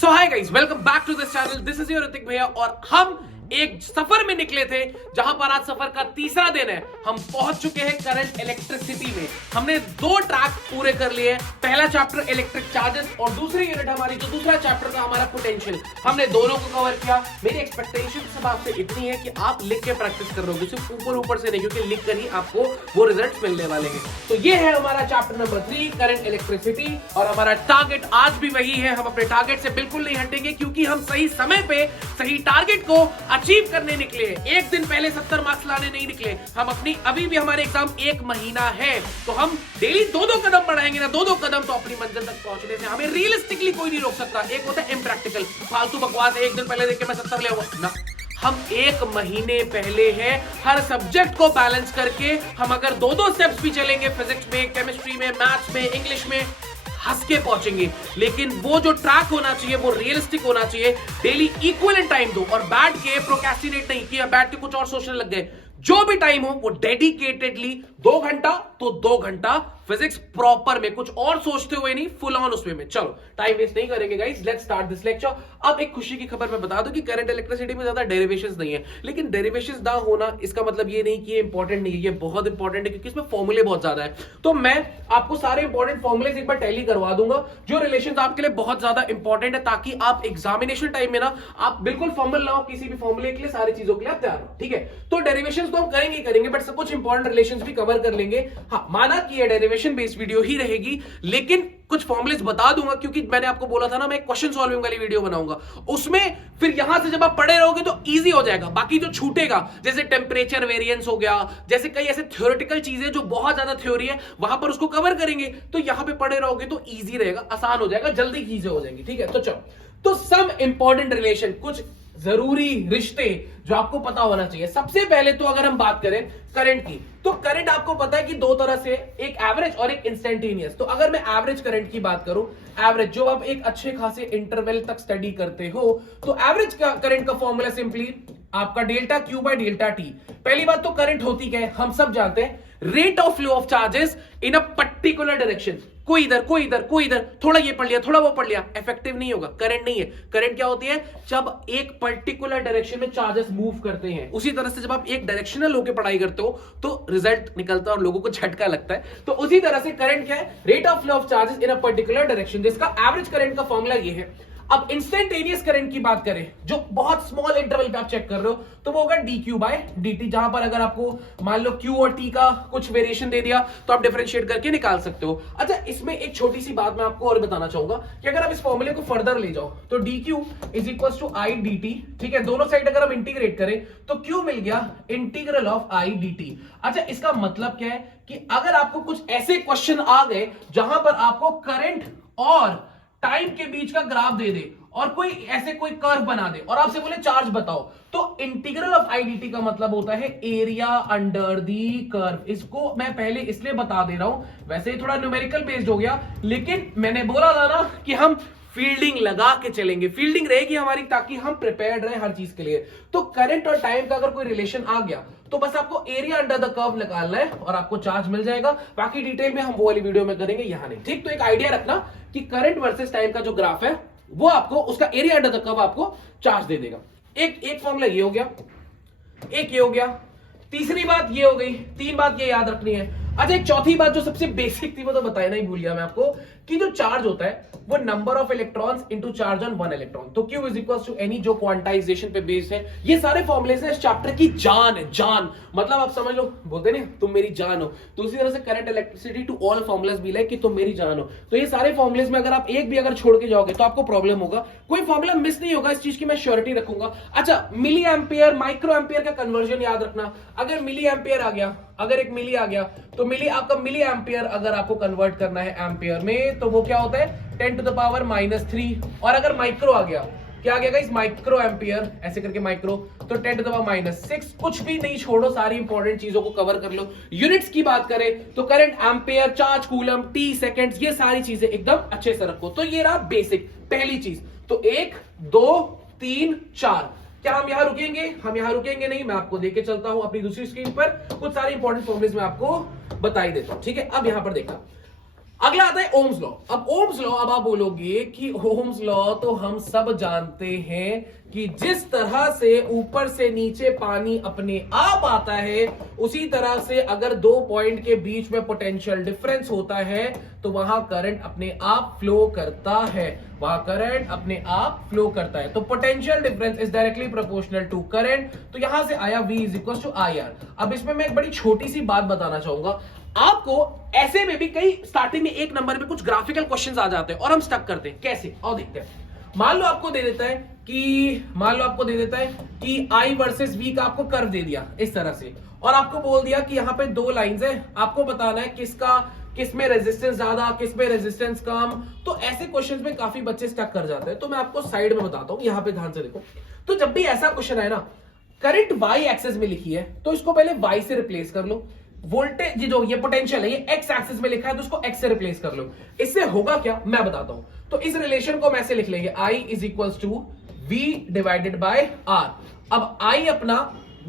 So hi guys, welcome back to this channel. This is your Hrithik भैया और हम एक सफर में निकले थे जहां पर आज सफर का तीसरा दिन है। हम पहुंच चुके हैं करंट इलेक्ट्रिसिटी में। हमने दो ट्रैक पूरे कर लिए। पहला चैप्टर इलेक्ट्रिक चार्जेस और दूसरी यूनिट हमारी जो दूसरा चैप्टर था हमारा पोटेंशियल, हमने दोनों को कवर किया। मेरी एक्सपेक्टेशन सब आपसे इतनी है कि आप लिख के प्रैक्टिस कर रहे हो, सिर्फ ऊपर ऊपर से नहीं, क्योंकि लिख कर ही आपको वो रिजल्ट मिलने वाले हैं। तो ये है हमारा चैप्टर नंबर 3 करंट इलेक्ट्रिसिटी और हमारा टारगेट आज भी वही है। हम अपने टारगेट से बिल्कुल नहीं हटेंगे क्योंकि हम सही समय पे सही टारगेट को अचीव करने निकले। एक दिन पहले 70 मार्क्स लाने नहीं निकले हम। अपनी अभी भी हमारे एग्जाम एक महीना है, तो हम डेली दो कदम बढ़ाएंगे ना, दो कदम, तो अपनी मंजिल तक पहुंचने से हमें रियलिस्टिकली कोई नहीं रोक सकता। एक होता है इम्प्रैक्टिकल, फालतू बकवास है, एक दिन पहले देख के मैं 70 ले आऊंगा ना। हम एक महीने पहले हैं, हर सब्जेक्ट को बैलेंस करके हम अगर दो स्टेप्स भी चलेंगे, फिजिक्स में, केमिस्ट्री में, मैथ्स में, इंग्लिश में, हंस के पहुंचेंगे। लेकिन वो जो ट्रैक होना चाहिए वो रियलिस्टिक होना चाहिए। डेली इक्वल टाइम दो और बैठ के प्रोक्रेस्टिनेट नहीं किया, बैठ के कुछ और सोचने लग गए। जो भी टाइम हो वो डेडिकेटेडली 2 घंटा तो 2 घंटा फिजिक्स प्रॉपर में, कुछ और सोचते हुए नहीं, फुल ऑन उसमें में। चलो टाइम वेस्ट नहीं करेंगे guys, let's start this lecture. अब एक खुशी की खबर मैं बता दूं कि करंट इलेक्ट्रिसिटी में ज्यादा डेरिवेशंस नहीं है, लेकिन डेरिवेशंस ना होना इसका मतलब ये नहीं कि ये इंपॉर्टेंट नहीं है, ये बहुत इंपॉर्टेंट है क्योंकि इसमें फॉर्मूले बहुत ज्यादा है। तो मैं आपको सारे इंपॉर्टेंट फॉर्मूले एक बार टैली करवा दूंगा, जो रिलेशंस आपके लिए बहुत ज्यादा इंपॉर्टेंट है, ताकि आप एग्जामिनेशन टाइम में ना आप बिल्कुल फॉर्मल ना हो किसी भी फॉर्मूले के लिए, सारी चीजों के लिए आप तैयार हो। ठीक है, तो डेरिवेशंस तो हम करेंगे बट सब कुछ इंपॉर्टेंट रिलेशंस भी कवर कर लेंगे। हाँ, माना कि ये डेरिवेशन बेस्ड वीडियो ही रहेगी, लेकिन कुछ फॉर्मुलेस बता दूंगा क्योंकि मैंने आपको बोला था ना मैं एक क्वेश्चन सॉल्विंग वाली वीडियो बनाऊंगा। उसमें फिर यहां से जब आप पढ़े रहोगे तो इजी हो जाएगा। बाकी जो छूटेगा, जैसे टेम्परेचर वेरिएंस हो गया, जैसे कई ऐसे थ्योरेटिकल चीजें जो बहुत ज्यादा थ्योरी है, वहां पर उसको कवर करेंगे। तो यहां पे पढ़े रहोगे तो इजी रहेगा, आसान हो जाएगा, जल्दी चीजें हो जाएंगी। ठीक है, तो चलो, तो सम इंपॉर्टेंट रिलेशन, कुछ जरूरी रिश्ते जो आपको पता होना चाहिए। सबसे पहले तो अगर हम बात करें करंट की, तो करंट आपको पता है कि दो तरह से, एक एवरेज और एक इंस्टेंटेनियस। तो अगर मैं एवरेज करंट की बात करूं, एवरेज जो आप एक अच्छे खासे इंटरवल तक स्टडी करते हो, तो एवरेज करंट का फॉर्मूला सिंपली आपका delta Q by delta T. पहली बात तो करंट होती क्या है, हम सब जानते हैं, rate of flow of charges in a particular direction. कोई इधर कोई इधर कोई इधर, थोड़ा ये पढ़ लिया थोड़ा वो पढ़ लिया, इफेक्टिव नहीं होगा, करंट नहीं है। करंट क्या होती है, जब एक पर्टिकुलर डायरेक्शन में चार्जेस मूव करते हैं। उसी तरह से जब आप एक डायरेक्शनल होकर पढ़ाई करते हो तो रिजल्ट निकलता है और लोगों को झटका लगता है। तो उसी तरह से करंट क्या है, rate of flow of charges in a particular direction, जिसका एवरेज करंट का फॉर्मूला ये है। अब इंस्टेंटेनियस करंट की बात करें, जो बहुत स्मॉल इंटरवल पे आप चेक कर रहे हो, तो वो होगा dq बाय dt, जहां पर अगर आपको मान लो q और t का कुछ वेरिएशन दे दिया तो आप डिफरेंशिएट करके निकाल सकते हो। अच्छा, इसमें एक छोटी सी बात मैं आपको और बताना चाहूंगा कि अगर आप इस फॉर्मूले को फर्दर ले जाओ तो dq is equal to i dt। ठीक है, दोनों साइड अगर हम इंटीग्रेट करें तो q मिल गया इंटीग्रल ऑफ i dt। अच्छा, इसका मतलब क्या है कि अगर आपको कुछ ऐसे क्वेश्चन आ गए जहां पर आपको करंट और टाइम के बीच का ग्राफ दे दे और कोई ऐसे कोई कर्व बना दे और आपसे बोले चार्ज बताओ, तो इंटीग्रल ऑफ आई dt का मतलब होता है एरिया अंडर दी कर्व। इसको मैं पहले इसलिए बता दे रहा हूं, वैसे ही थोड़ा न्यूमेरिकल बेस्ड हो गया, लेकिन मैंने बोला था ना कि हम फील्डिंग लगा के चलेंगे, फील्डिंग रहेगी हमारी ताकि हम प्रिपेयर्ड रहे हर चीज के लिए। तो करंट और टाइम का अगर कोई रिलेशन आ गया तो बस आपको एरिया अंडर द कर्व निकालना है और आपको चार्ज मिल जाएगा। बाकी डिटेल में हम वो वाली वीडियो में करेंगे, यहां नहीं। ठीक, तो एक आइडिया रखना कि करंट वर्सेस टाइम का जो ग्राफ है वो आपको उसका एरिया अंडर द कर्व आपको चार्ज दे देगा। एक फॉर्मूला ये हो गया, एक ये हो गया, तीसरी बात ये हो गई, 3 बात ये याद रखनी है। अच्छा, एक चौथी बात जो सबसे बेसिक थी वो तो बताया नहीं, भूल गया मैं आपको, कि जो चार्ज होता है वो number of electrons into charge on 1 electron. तो Q is equal to n e, जो क्वांटाइजेशन पे बेस्ड है। ये सारे फॉर्मूले से इस चैप्टर की जान है, जान मतलब आप समझ लो, बोलते नहीं तुम मेरी जान हो, तो उसी तरह से current electricity to all formulas भी लाइक कि तुम मेरी जान हो। तो ये सारे फॉर्मुलेस में अगर आप एक भी अगर छोड़ के जाओगे तो आपको प्रॉब्लम होगा, कोई फॉर्मुला मिस नहीं होगा, इस चीज की मैं श्योरिटी रखूंगा। अच्छा, मिली एम्पियर माइक्रो एम्पियर का कन्वर्जन याद रखना। अगर मिली एम्पियर आ गया, अगर एक मिली आ गया तो मिली आपका मिली एम्पियर अगर आपको कन्वर्ट करना है एम्पियर में तो वो क्या होता है 10 टू द पावर -3। और अगर माइक्रो आ गया, क्या आ गया गाइस, माइक्रो एम्पियर, ऐसे करके माइक्रो, तो 10 टू द पावर -6। कुछ भी नहीं छोड़ो, सारी इंपॉर्टेंट चीजों को कवर कर लो। यूनिट्स की बात करें तो current ampere, charge coulomb, T seconds, ये सारी चीजें एकदम अच्छे से रखो। तो ये रहा बेसिक पहली चीज। तो 1 2 3 4, क्या हम यहां रुकेंगे, हम यहां रुकेंगे नहीं, मैं आपको देके चलता हूं अपनी दूसरी स्क्रीन पर, कुछ सारे इंपॉर्टेंट फॉर्मुलेस मैं आपको बता ही देता हूं। ठीक है, अब यहां पर देखना, अगला आता है ओम्स लॉ। अब ओम्स लॉ, अब आप बोलोगे कि ओम्स लॉ तो हम सब जानते हैं कि जिस तरह से ऊपर से नीचे पानी अपने आप आता है, उसी तरह से अगर दो पॉइंट के बीच में पोटेंशियल डिफरेंस होता है तो वहां करंट अपने आप फ्लो करता है, वहां करंट अपने आप फ्लो करता है। तो potential difference is directly proportional to current. तो यहां से आया V is equal to I R. अब इसमें मैं एक बड़ी छोटी सी बात बताना चाहूंगा आपको। ऐसे में भी कई स्टार्टिंग में एक नंबर में कुछ ग्राफिकल क्वेश्चंस आ जाते हैं और हम स्टक करते हैं। कैसे और देखते हैं। मान लो आपको दे देता है कि I वर्सेस V का आपको कर्व दे दिया इस तरह से, और आपको बोल दिया कि यहां पे दो लाइंस है, आपको बताना है किसमें रेजिस्टेंस ज्यादा, किसमें रेजिस्टेंस कम। तो ऐसे क्वेश्चंस में काफी बच्चे स्टक कर जाते हैं। तो मैं आपको साइड में बताता हूं, यहां पे ध्यान से देखो। तो जब भी ऐसा क्वेश्चन है ना, करंट Y एक्सिस में लिखी है तो इसको पहले Y से रिप्लेस कर लो। वोल्टेज जो ये पोटेंशियल है ये एक्स एक्सिस में लिखा है तो उसको एक्स से रिप्लेस कर लो। इससे होगा क्या मैं बताता हूं। तो इस रिलेशन को हम ऐसे लिख लेंगे, I is equal to V divided by R। अब I अपना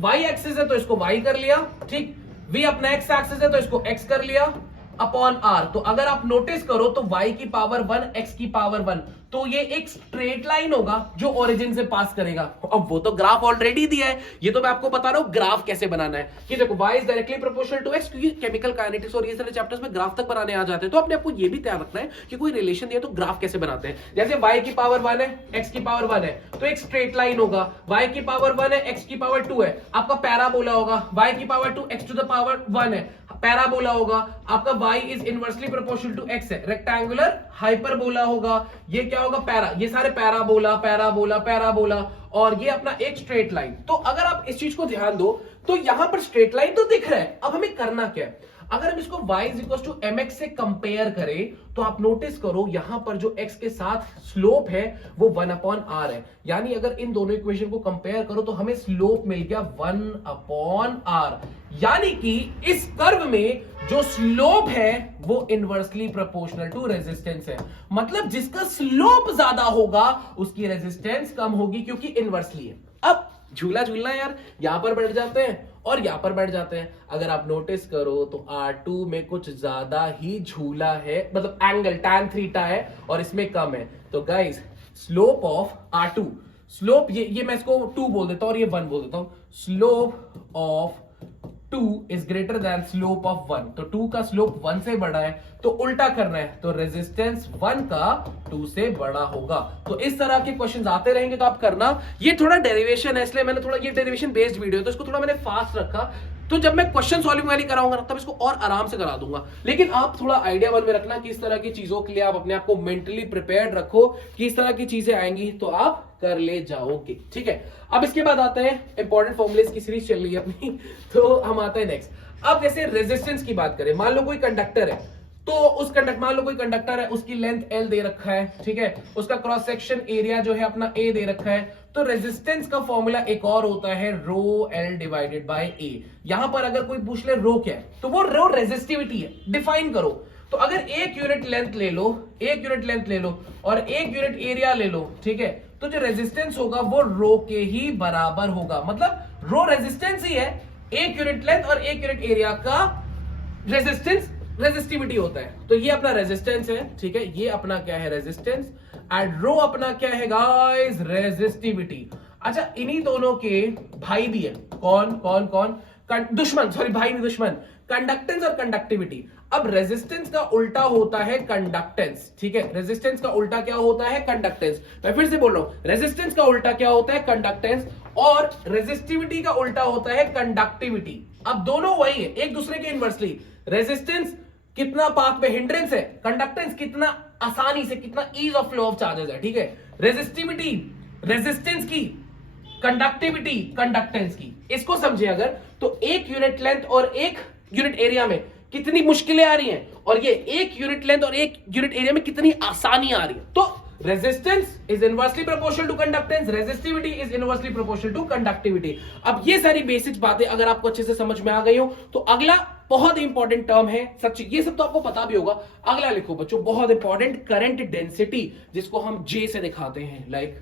Y एक्सिस है तो इसको Y कर लिया, ठीक। V अपना X एक्सिस है तो इसको X कर लिया अपॉन R। तो अगर आप नोटिस करो तो Y की पावर 1 X की पावर 1, तो ये एक स्ट्रेट लाइन होगा जो ओरिजिन से पास करेगा। अब वो तो ग्राफ ऑलरेडी दिया है, ये तो मैं आपको बता रहा हूं ग्राफ कैसे बनाना है। कि देखो Y is directly proportional to X, क्योंकि केमिकल काइनेटिक्स और ये सारे चैप्टर्स में ग्राफ तक बनाने आ जाते हैं। तो अपने आपको ये भी ध्यान रखना है कि कोई रिलेशन दिया तो ग्राफ कैसे बनाते हैं। जैसे Y की पावर 1 है, X की पावर 1 है, तो एक स्ट्रेट लाइन होगा। Y की पावर 1 है, X की पावर 2 है, आपका पैराबोला होगा। Y की power 2 X to the power 1 है, पैराबोला होगा। आपका Y is inversely proportional to X है, रेक्टेंगुलर हाइपरबोला होगा। ये क्या होगा, पैरा, ये सारे पैराबोला पैराबोला पैराबोला, और ये अपना एक स्ट्रेट लाइन। तो अगर आप इस चीज को ध्यान दो तो यहां पर स्ट्रेट लाइन तो दिख रहा है। अब हमें करना क्या है, अगर हम इसको y is equal to mx से कंपेयर करें तो आप नोटिस करो यहां पर जो x के साथ स्लोप है वो 1 अपॉन r है। यानी अगर इन दोनों इक्वेशन को कंपेयर करो तो हमें स्लोप मिल गया 1 अपॉन r। यानी कि इस कर्व में जो स्लोप है वो इनवर्सली प्रोपोर्शनल टू रेजिस्टेंस है। मतलब जिसका स्लोप ज्यादा होगा उसकी रेजिस्टेंस कम होगी, क्योंकि इनवर्सली है। अब झूला झूलना यार, यहां पर बैठ जाते हैं और यहां पर बैठ जाते हैं। अगर आप नोटिस करो तो R2 में कुछ ज्यादा ही झूला है, मतलब एंगल tan थीटा है और इसमें कम है। तो guys slope of R2, slope ये मैं इसको 2 बोल देता हूं और ये 1 बोल देता हूं। Slope of 2 is greater than slope of 1। तो 2 का स्लोप 1 से बड़ा है तो उल्टा करना है, तो रेजिस्टेंस 1 का 2 से बड़ा होगा। तो इस तरह के क्वेश्चंस आते रहेंगे तो आप करना। ये थोड़ा डेरिवेशन है इसलिए मैंने थोड़ा, ये डेरिवेशन बेस्ड वीडियो है तो इसको थोड़ा मैंने फास्ट रखा। तो जब मैं क्वेश्चन सॉल्विंग वाली कराऊंगा तब इसको और आराम से करा दूंगा। लेकिन आप थोड़ा आइडिया मन में रखना कि इस तरह की चीजों के लिए आप अपने आप को मेंटली प्रिपेयर्ड रखो कि इस तरह की चीजें आएंगी तो आप कर ले जाओगे, ठीक है। अब इसके बाद आते हैं इंपॉर्टेंट फॉर्मूलेस की सीरीज चल रही है अपनी, तो हम आते हैं नेक्स्ट। अब जैसे रेजिस्टेंस की बात करें, मान लो कोई कंडक्टर है तो मान लो कोई कंडक्टर है, उसकी लेंथ L दे रखा है, ठीक है। उसका क्रॉस सेक्शन एरिया जो है अपना A दे रखा है। तो रेजिस्टेंस का फॉर्मूला एक और होता है रो L डिवाइडेड बाय A। यहां पर अगर कोई पूछ ले रो क्या है तो वो रो रेजिस्टिविटी है, डिफाइन करो। तो अगर 1 यूनिट लेंथ ले लो, 1 यूनिट लेंथ ले लो और 1 यूनिट एरिया ले लो, ठीक है, तो जो रेजिस्टेंस होगा वो रो के ही बराबर होगा। मतलब रो रेजिस्टेंस ही है, 1 यूनिट लेंथ और 1 यूनिट एरिया का रेजिस्टिविटी होता है। तो ये अपना रेजिस्टेंस है, ठीक है, ये अपना क्या है रेजिस्टेंस, एंड रो अपना क्या है गाइस रेजिस्टिविटी। अच्छा, इन्हीं दोनों के भाई भी है, कौन कौन कौन, दुश्मन, सॉरी भाई नहीं दुश्मन, कंडक्टेंस और कंडक्टिविटी। अब रेजिस्टेंस का उल्टा होता है कंडक्टेंस, ठीक है, रेजिस्टेंस का उल्टा क्या होता है कंडक्टेंस। मैं फिर से बोल रहा हूं, रेजिस्टेंस का उल्टा क्या होता है कंडक्टेंस और रेजिस्टिविटी का उल्टा होता है कंडक्टिविटी। अब दोनों वही है, एक दूसरे के इनवर्सली। रेजिस्टेंस कितना पाथ में हिंड्रेंस है, कंडक्टेंस कितना आसानी से, कितना ease of flow of charges है, ठीक है। रेजिस्टिविटी रेजिस्टेंस की, कंडक्टिविटी कंडक्टेंस की। इसको समझे अगर तो 1 यूनिट लेंथ और 1 यूनिट एरिया में कितनी मुश्किलें आ रही हैं और ये 1 यूनिट लेंथ और 1 यूनिट एरिया में कितनी आसानी आ रही है। तो resistance is inversely proportional to conductance, resistivity is inversely proportional to conductivity. अब ये सारी बेसिक बातें अगर आपको अच्छे से समझ में आ गई हो तो अगला बहुत इंपॉर्टेंट टर्म है, सच ये सब तो आपको पता भी होगा। अगला लिखो बच्चों, बहुत इंपॉर्टेंट, करंट डेंसिटी, जिसको हम J से दिखाते हैं, लाइक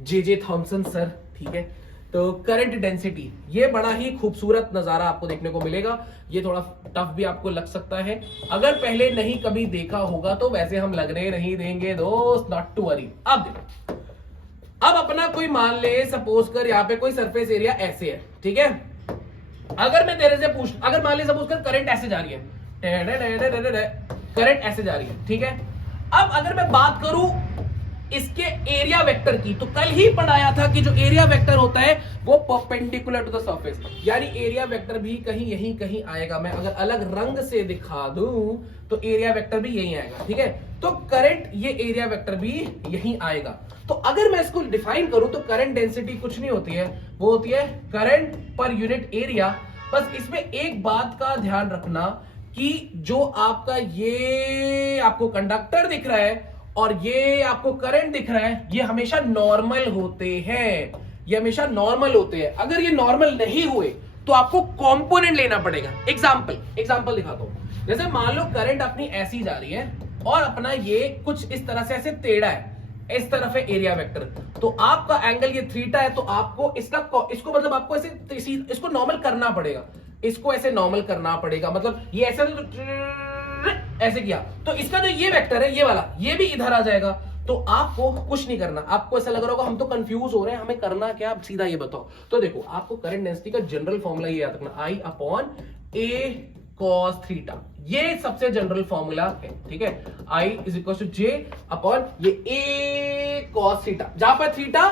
जे थॉमसन सर, ठीक है। तो करंट डेंसिटी, ये बड़ा ही खूबसूरत नजारा आपको देखने को मिलेगा। ये थोड़ा टफ भी आपको लग सकता है, अगर पहले नहीं कभी देखा होगा तो वैसे हम लगने नहीं देंगे दोस्त, नॉट टू वरी। अब देखो, अब अपना कोई मान ले सपोज कर यहाँ पे कोई सरफेस एरिया ऐसे है, ठीक है। अगर मैं तेरे से पूछ, अगर मान ले सपोज कर करंट ऐसे जा रही है, करंट ऐसे जा रही है, ठीक है। अब अगर मैं बात करूं इसके एरिया वेक्टर की, तो कल ही पढ़ाया था कि जो एरिया वेक्टर होता है वो परपेंडिकुलर टू द सरफेस, यानी एरिया वेक्टर भी कहीं यहीं कहीं आएगा। मैं अगर अलग रंग से दिखा दूं तो एरिया वेक्टर भी यहीं आएगा, ठीक है। तो करंट, ये एरिया वेक्टर भी यहीं आएगा। तो अगर मैं इसको डिफाइन करूं तो करंट डेंसिटी कुछ नहीं होती है, वो होती है करंट पर यूनिट एरिया। बस इसमें एक बात का ध्यान रखना कि जो आपका ये आपको कंडक्टर दिख रहा है और ये आपको करंट दिख रहा है, ये हमेशा नॉर्मल होते हैं, ये हमेशा नॉर्मल होते हैं। अगर ये नॉर्मल नहीं हुए तो आपको कंपोनेंट लेना पड़ेगा। एग्जांपल दिखाता हूं। जैसे मान लो करंट अपनी ऐसी जा रही है और अपना ये कुछ इस तरह से ऐसे टेढ़ा है, इस तरफ है एरिया वेक्टर, तो आपका एंगल ये थीटा है, तो आपको इसको मतलब आपको ऐसे इसको नॉर्मल करना पड़ेगा, इसको ऐसे नॉर्मल करना पड़ेगा। मतलब ये ऐसे किया तो इसका जो ये वेक्टर है, ये वाला, ये भी इधर आ जाएगा। तो आपको कुछ नहीं करना। आपको ऐसा लग रहा होगा हम तो कंफ्यूज हो रहे हैं, हमें करना क्या, आप सीधा ये बताओ। तो देखो, आपको करंट डेंसिटी का जनरल फॉर्मूला ये याद रखना, I upon A cos theta, ये सबसे जनरल फॉर्मूला है, ठीक है। I is equal to J upon ये A cos थीटा, जहां पर थीटा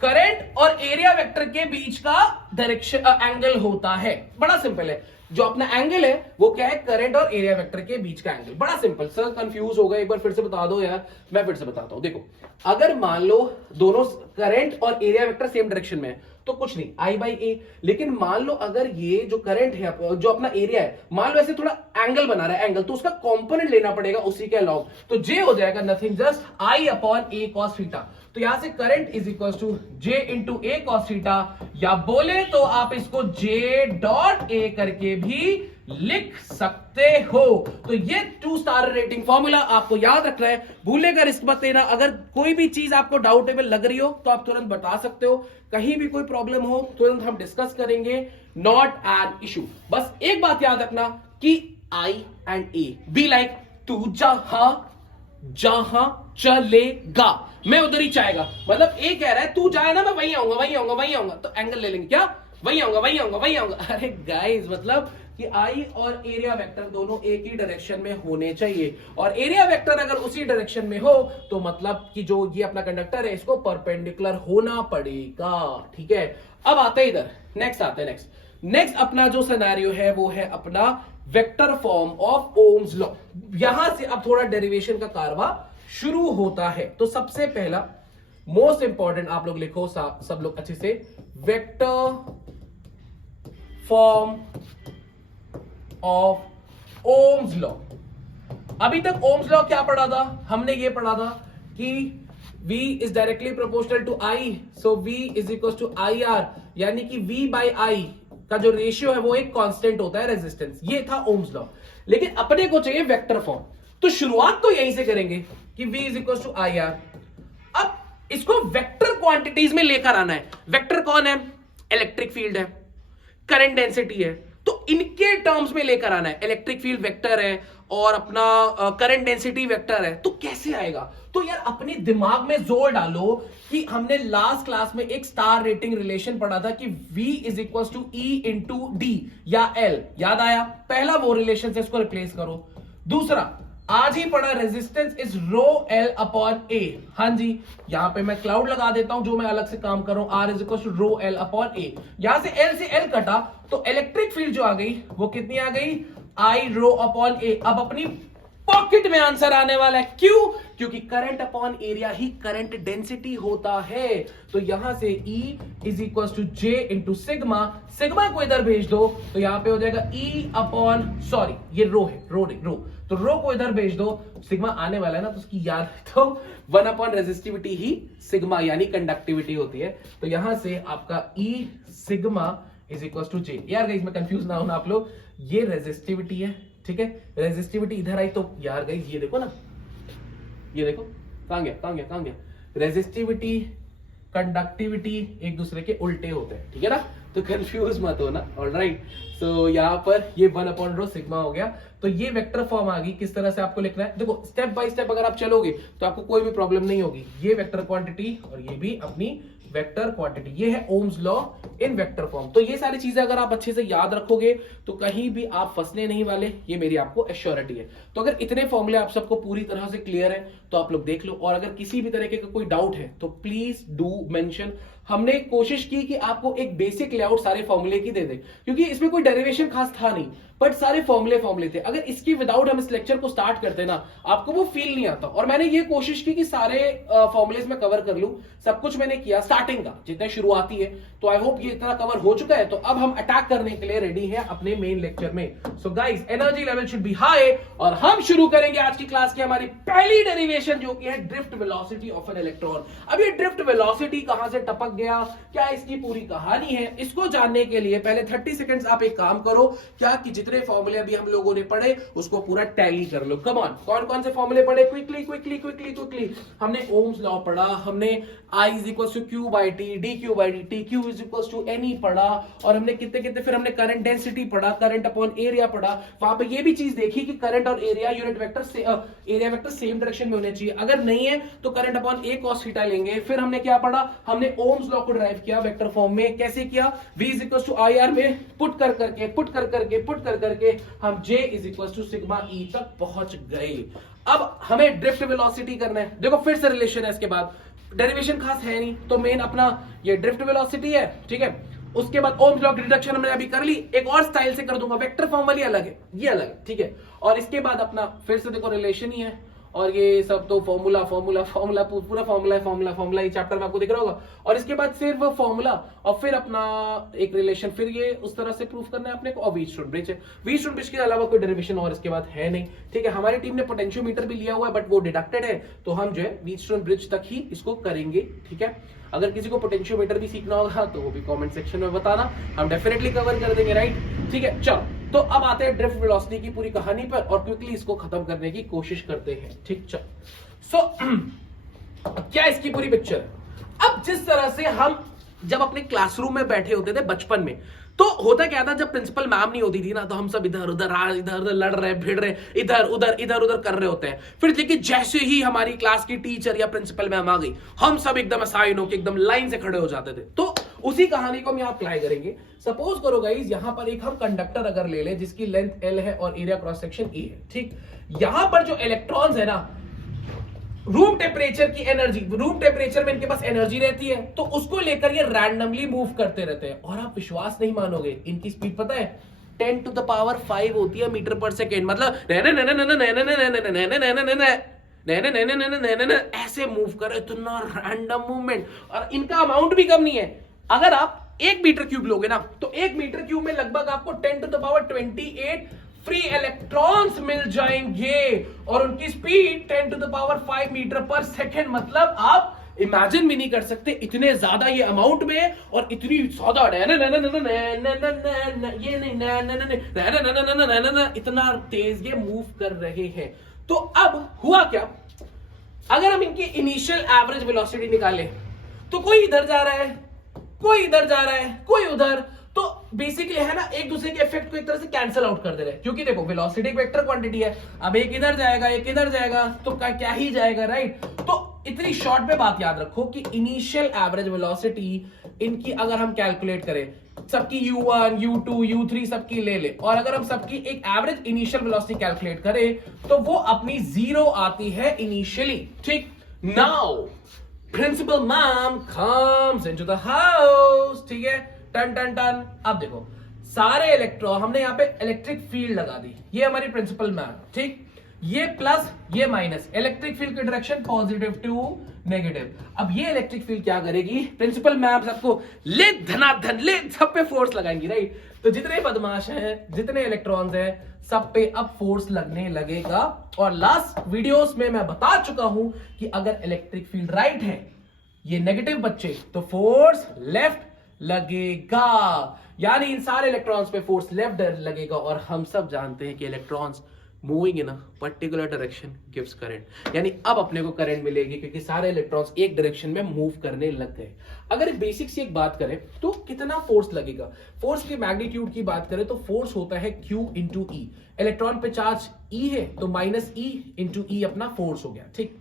करंट और एरिया वेक्टर के बीच का डायरेक्शन एंगल होता है। बड़ा सिंपल है, जो अपना एंगल है वो क्या है, करंट और एरिया वेक्टर के बीच का एंगल। बड़ा सिंपल। सर कंफ्यूज हो गए, एक बार फिर से बता दो यार। मैं फिर से बताता हूं। देखो, अगर मान लो दोनों करंट और एरिया वेक्टर सेम डायरेक्शन में है तो कुछ नहीं, I बाई ए। लेकिन मान लो अगर ये जो करंट है, जो अपना एरिया है, मान लो ऐसे थोड़ा एंगल बना रहा है एंगल, तो उसका कंपोनेंट लेना पड़ेगा उसी के अलॉन्ग। तो J हो जाएगा nothing just I upon A cos theta. तो यहां से current is equal to J into A cos theta, या बोले तो आप इसको J डॉट A करके भी लिख सकते हो। तो ये 2 स्टार रेटिंग फॉर्मूला आपको याद रखना है, भूलेगा रिस्क मत लेना। अगर कोई भी चीज आपको डाउटेबल लग रही हो तो आप तुरंत बता सकते हो, कहीं भी कोई प्रॉब्लम हो तुरंत हम डिस्कस करेंगे, नॉट एन इशू। बस एक बात याद रखना कि I and A be like, तू जहां जहां चलेगा मैं उधर ही चाहेगा। मतलब ए कह रहा है तू जाए ना, मैं वहीं आऊंगा वहीं आऊंगा वहीं आऊंगा, तो एंगल ले लेंगे क्या, वहीं आऊंगा वहीं आऊंगा वहीं आऊंगा। अरे गाइस, मतलब कि आई और एरिया वेक्टर दोनों एक ही डायरेक्शन में होने चाहिए, और एरिया वेक्टर अगर उसी डायरेक्शन में हो तो मतलब कि जो ये अपना कंडक्टर है इसको परपेंडिकुलर होना पड़ेगा, ठीक है। अब आते हैं इधर, नेक्स्ट आते हैं। नेक्स्ट अपना जो सिनेरियो है वो है अपना vector form of Ohm's law. यहां से अब थोड़ा डेरिवेशन का कारवा शुरू होता है। तो सबसे पहला मोस्ट इंपॉर्टेंट आप लोग लिखो, सब लोग अच्छे से, vector form of Ohm's law. अभी तक ओम्स लॉ क्या पढ़ा था हमने, ये पढ़ा था कि V is directly proportional to I, so V is equal to IR, यानी कि V बाई I का जो रेशियो है वो एक कांस्टेंट होता है रेजिस्टेंस। ये था ओम्स लॉ। लेकिन अपने को चाहिए वेक्टर फॉर्म, तो शुरुआत तो यहीं से करेंगे कि V is equal to IR। अब इसको वेक्टर क्वांटिटीज में लेकर आना है। वेक्टर कौन है, इलेक्ट्रिक फील्ड है, करंट डेंसिटी है, तो इनके टर्म्स में लेकर आना है। इलेक्ट्रिक फील्ड वेक्टर है और अपना करंट डेंसिटी वेक्टर है, तो कैसे आएगा। तो यार अपने दिमाग में जोर डालो कि हमने लास्ट क्लास में एक स्टार रेटिंग रिलेशन पढ़ा था कि V is equal to E into D या L, याद आया। पहला वो रिलेशन से इसको रिप्लेस करो। दूसरा आज ही पढ़ा, resistance is rho L upon A। हाँ जी, यहां पे मैं क्लाउड लगा देता हूं जो मैं अलग से काम कर रहा हूं, R is equal to rho L upon A। यहां से L से L कटा तो इलेक्ट्रिक फील्ड जो आ गई वो कितनी आ गई, I रो अपॉन A। अब अपनी पॉकेट में आंसर आने वाला है, क्यों, क्योंकि करंट अपॉन एरिया ही करंट डेंसिटी होता है। तो यहां से E is equal to J into sigma, sigma को इधर भेज दो तो यहां पे हो जाएगा E अपॉन, सॉरी ये रो है, रो, तो रो को इधर भेज दो, सिग्मा आने वाला है ना तो उसकी याद, तो 1 अपॉन रेजिस्टिविटी ही सिग्मा यानी कंडक्टिविटी होती है। तो यहां से आपका E sigma is equal to J। यार गाइस मैं कंफ्यूज ना होना आप लोग, ये रेजिस्टिविटी है, ठीक है। रेजिस्टिविटी इधर आई तो यार गाइस ये देखो ना, ये देखो कहां गया, रेजिस्टिविटी कंडक्टिविटी एक दूसरे के उल्टे होते हैं, ठीक है ना, तो कंफ्यूज मत होना। ऑलराइट, सो यहाँ पर ये 1/ρ सिग्मा हो गया। तो ये वेक्टर फॉर्म आ गई, किस तरह से आपको लिखना है, देखो स्टेप बाय स्टेप अगर आप चलोगे तो आपको कोई भी प्रॉब्लम नहीं होगी। ये वेक्टर क्वांटिटी और ये भी अपनी वेक्टर क्वांटिटी, ये है Ohm's law in vector form. तो ये सारी चीजें अगर आप अच्छे से याद रखोगे तो कहीं भी आप फंसने नहीं वाले, ये मेरी आपको एश्योरिटी है। तो अगर इतने फॉर्मूले आप सबको पूरी तरह से क्लियर है तो आप लोग देख लो, और अगर किसी भी तरीके का कोई डाउट है तो प्लीज डू मेंशन। हमने कोशिश की कि आपको एक बेसिक लेआउट सारे फॉर्मूले की दे दे, क्योंकि इसमें कोई डेरिवेशन खास था नहीं, बट सारे फॉर्मूले थे। अगर इसकी विदाउट हम इस लेक्चर को स्टार्ट करते ना, आपको वो फील नहीं आता। और मैंने ये कोशिश की कि सारे फॉर्मूलेस में कवर कर लूं, सब कुछ मैंने किया स्टार्टिंग का जितने शुरुआती है। तो आई होप ये इतना कवर हो चुका है। तो अब हम अटैक करने के लिए रेडी हैं अपने मेन लेक्चर में। So guys, energy level should be high, और हम शुरू करेंगे आज की क्लास की हमारी पहली डेरिवेशन, जो कि है drift velocity of an electron. अब ये ड्रिफ्ट वेलोसिटी कहां से टपक गया, क्या इसकी पूरी कहानी है, इसको जानने के लिए पहले 30 सेकंड्स आप एक काम करो, क्या कि जितने फॉर्मूले अभी हम लोगों ने पढ़े उसको पूरा टैली कर लो। कम ऑन, कौन कौन से फॉर्मूले पढ़े, क्विकली क्विकली क्विकली क्विकली। हमने ओम्स लॉ पढ़ा, हमने I is equal to Q by T, D Q by D T, Q is equal to N E पढ़ा, और हमने कितने कितने, फिर हमने करंट डेंसिटी पढ़ा, करंट अपॉन एरिया पढ़ा। वहां पे ये भी चीज देखी कि करंट और एरिया यूनिट वेक्टर से एरिया वेक्टर सेम डायरेक्शन में होने चाहिए, अगर नहीं है तो current upon A cos theta लेंगे। फिर हमने क्या पढ़ा, हमने ओम्स लॉ को डिराइव किया वेक्टर फॉर्म में। कैसे किया, V is equal to I R में पुट कर करके हम J is equal to sigma E तक पहुंच गए। अब हमें ड्रिफ्ट वेलोसिटी करना है। देखो फिर से रिलेशन है, इसके बाद डेरिवेशन खास है नहीं, तो मेन अपना ये ड्रिफ्ट वेलोसिटी है, ठीक है। उसके बाद ओम्स लॉ की डिडक्शन हमने अभी कर ली, एक और स्टाइल से कर दूंगा, वेक्टर फॉर्म वाली अलग है, ये अलग है, ठीक है। और इसके बाद अपना फिर से देखो रिलेशन ही है, और ये सब तो फॉर्मूला पूरा फॉर्मूला ये चैप्टर में आपको दिख रहा होगा। और इसके बाद सिर्फ फॉर्मूला, और फिर अपना एक रिलेशन, फिर ये उस तरह से प्रूफ करना है अपने को। और व्हीटस्टोन ब्रिज है, व्हीटस्टोन ब्रिज के अलावा कोई डेरिवेशन और इसके बाद है नहीं, ठीक है। हमारी टीम ने पोटेंशियोमीटर भी लिया हुआ है, बट वो डिडक्टेड है, तो हम जो है व्हीटस्टोन ब्रिज तक ही इसको करेंगे, ठीक है। अगर किसी को पोटेंशियोमीटर भी सीखना होगा तो वो भी कमेंट सेक्शन में बताना, हम डेफिनेटली कवर कर देंगे, राइट, ठीक है। चलो, तो अब आते हैं ड्रिफ्ट वेलोसिटी की पूरी कहानी पर, और क्विकली इसको खत्म करने की कोशिश करते हैं, ठीक। चल, सो क्या इसकी पूरी पिक्चर। अब जिस तरह से हम जब अपने क्लासरूम में बैठे होते थे बचपन में, तो होता क्या था, जब प्रिंसिपल मैम नहीं होती थी ना, तो हम सब इधर उधर लड़ रहे, भिड़ रहे, इधर उधर कर रहे होते हैं। फिर लेकिन जैसे ही हमारी क्लास की टीचर या प्रिंसिपल मैम आ गई, हम सब एकदम असाइन होकर एकदम लाइन से खड़े हो जाते थे। तो उसी कहानी को हम यहाँ अप्लाई करेंगे। सपोज करो गाइस, यहाँ पर एक हम कंडक्टर अगर ले ले जिसकी लेंथ L है और एरिया क्रॉस सेक्शन E है, ठीक। यहाँ पर जो इलेक्ट्रॉन्स है ना, रूम टेम्परेचर की एनर्जी, रूम टेम्परेचर में इनके पास एनर्जी रहती है, तो उसको लेकर ये रैंडमली मूव करते रहते हैं। और आप विश्वास नहीं मानोगे, इनकी स्पीड पता है 10 to the power 5 होती है मीटर पर सेकेंड। मतलब ऐसे मूव कर, इतना रैंडम मूवमेंट, और इनका अमाउंट भी कम नहीं है। अगर आप 1 मीटर क्यूब लोगे ना, तो 1 मीटर क्यूब में लगभग आपको 10 to the power 28 free electrons मिल जाएंगे, और उनकी speed 10 to the power 5 meter per second. मतलब आप इमेजिन भी नहीं कर सकते, इतने ज्यादा ये अमाउंट में, और इतनी ज्यादा इतना तेज ये मूव कर रहे हैं। तो अब हुआ क्या, अगर हम इनकी इनिशियल एवरेज वेलोसिटी निकालें, तो कोई इधर जा रहा है, कोई इधर जा रहा है, कोई उधर, तो बेसिकली है ना, एक दूसरे के इफेक्ट को एक तरह से कैंसिल आउट कर दे रहे हैं। क्योंकि देखो वेलोसिटी वेक्टर क्वांटिटी है, अब एक इधर जाएगा एक इधर जाएगा, तो क्या ही जाएगा, राइट। तो इतनी शॉर्ट में बात याद रखो कि इनिशियल एवरेज वेलोसिटी इनकी अगर हम कैलकुलेट करें, सबकी U1, U2, U3 सबकी ले ले, और अगर हम सबकी एक एवरेज इनिशियल वेलोसिटी कैलकुलेट करें, तो वो अपनी 0 आती है इनिशियली, ठीक। Now principal ma'am comes into the house, ठीक है, टन टन टन। अब देखो सारे इलेक्ट्रॉन, हमने यहाँ पे इलेक्ट्रिक फील्ड लगा दी, ये हमारी प्रिंसिपल मैम, ठीक। ये प्लस ये माइनस, इलेक्ट्रिक फील्ड की डायरेक्शन पॉजिटिव टू नेगेटिव। अब ये इलेक्ट्रिक फील्ड क्या करेगी, प्रिंसिपल मैम सबको ले धनाधन ले सब पे फोर्स लगाएंगी, राइट। तो जितने बदमाश हैं, जितने इलेक्ट्रॉन्स हैं, सब पे अब फोर्स लगने लगेगा। और लास्ट वीडियोस में मैं बता चुका हूं कि अगर इलेक्ट्रिक फील्ड राइट है, ये नेगेटिव बच्चे, तो फोर्स लेफ्ट लगेगा, यानी इन सारे इलेक्ट्रॉन्स पे फोर्स लेफ्ट लगेगा। और हम सब जानते हैं कि electrons moving in a particular direction gives current, यानी अब अपने को करंट मिलेगी क्योंकि सारे इलेक्ट्रॉन्स एक डायरेक्शन में मूव करने लग गए। अगर बेसिक सी एक बात करें तो कितना फोर्स लगेगा, फोर्स के मैग्नीट्यूड की बात करें तो फोर्स होता है Q इंटू ई। इलेक्ट्रॉन पे चार्ज E है तो माइनस E इंटू ई अपना फोर्स हो गया, ठीक।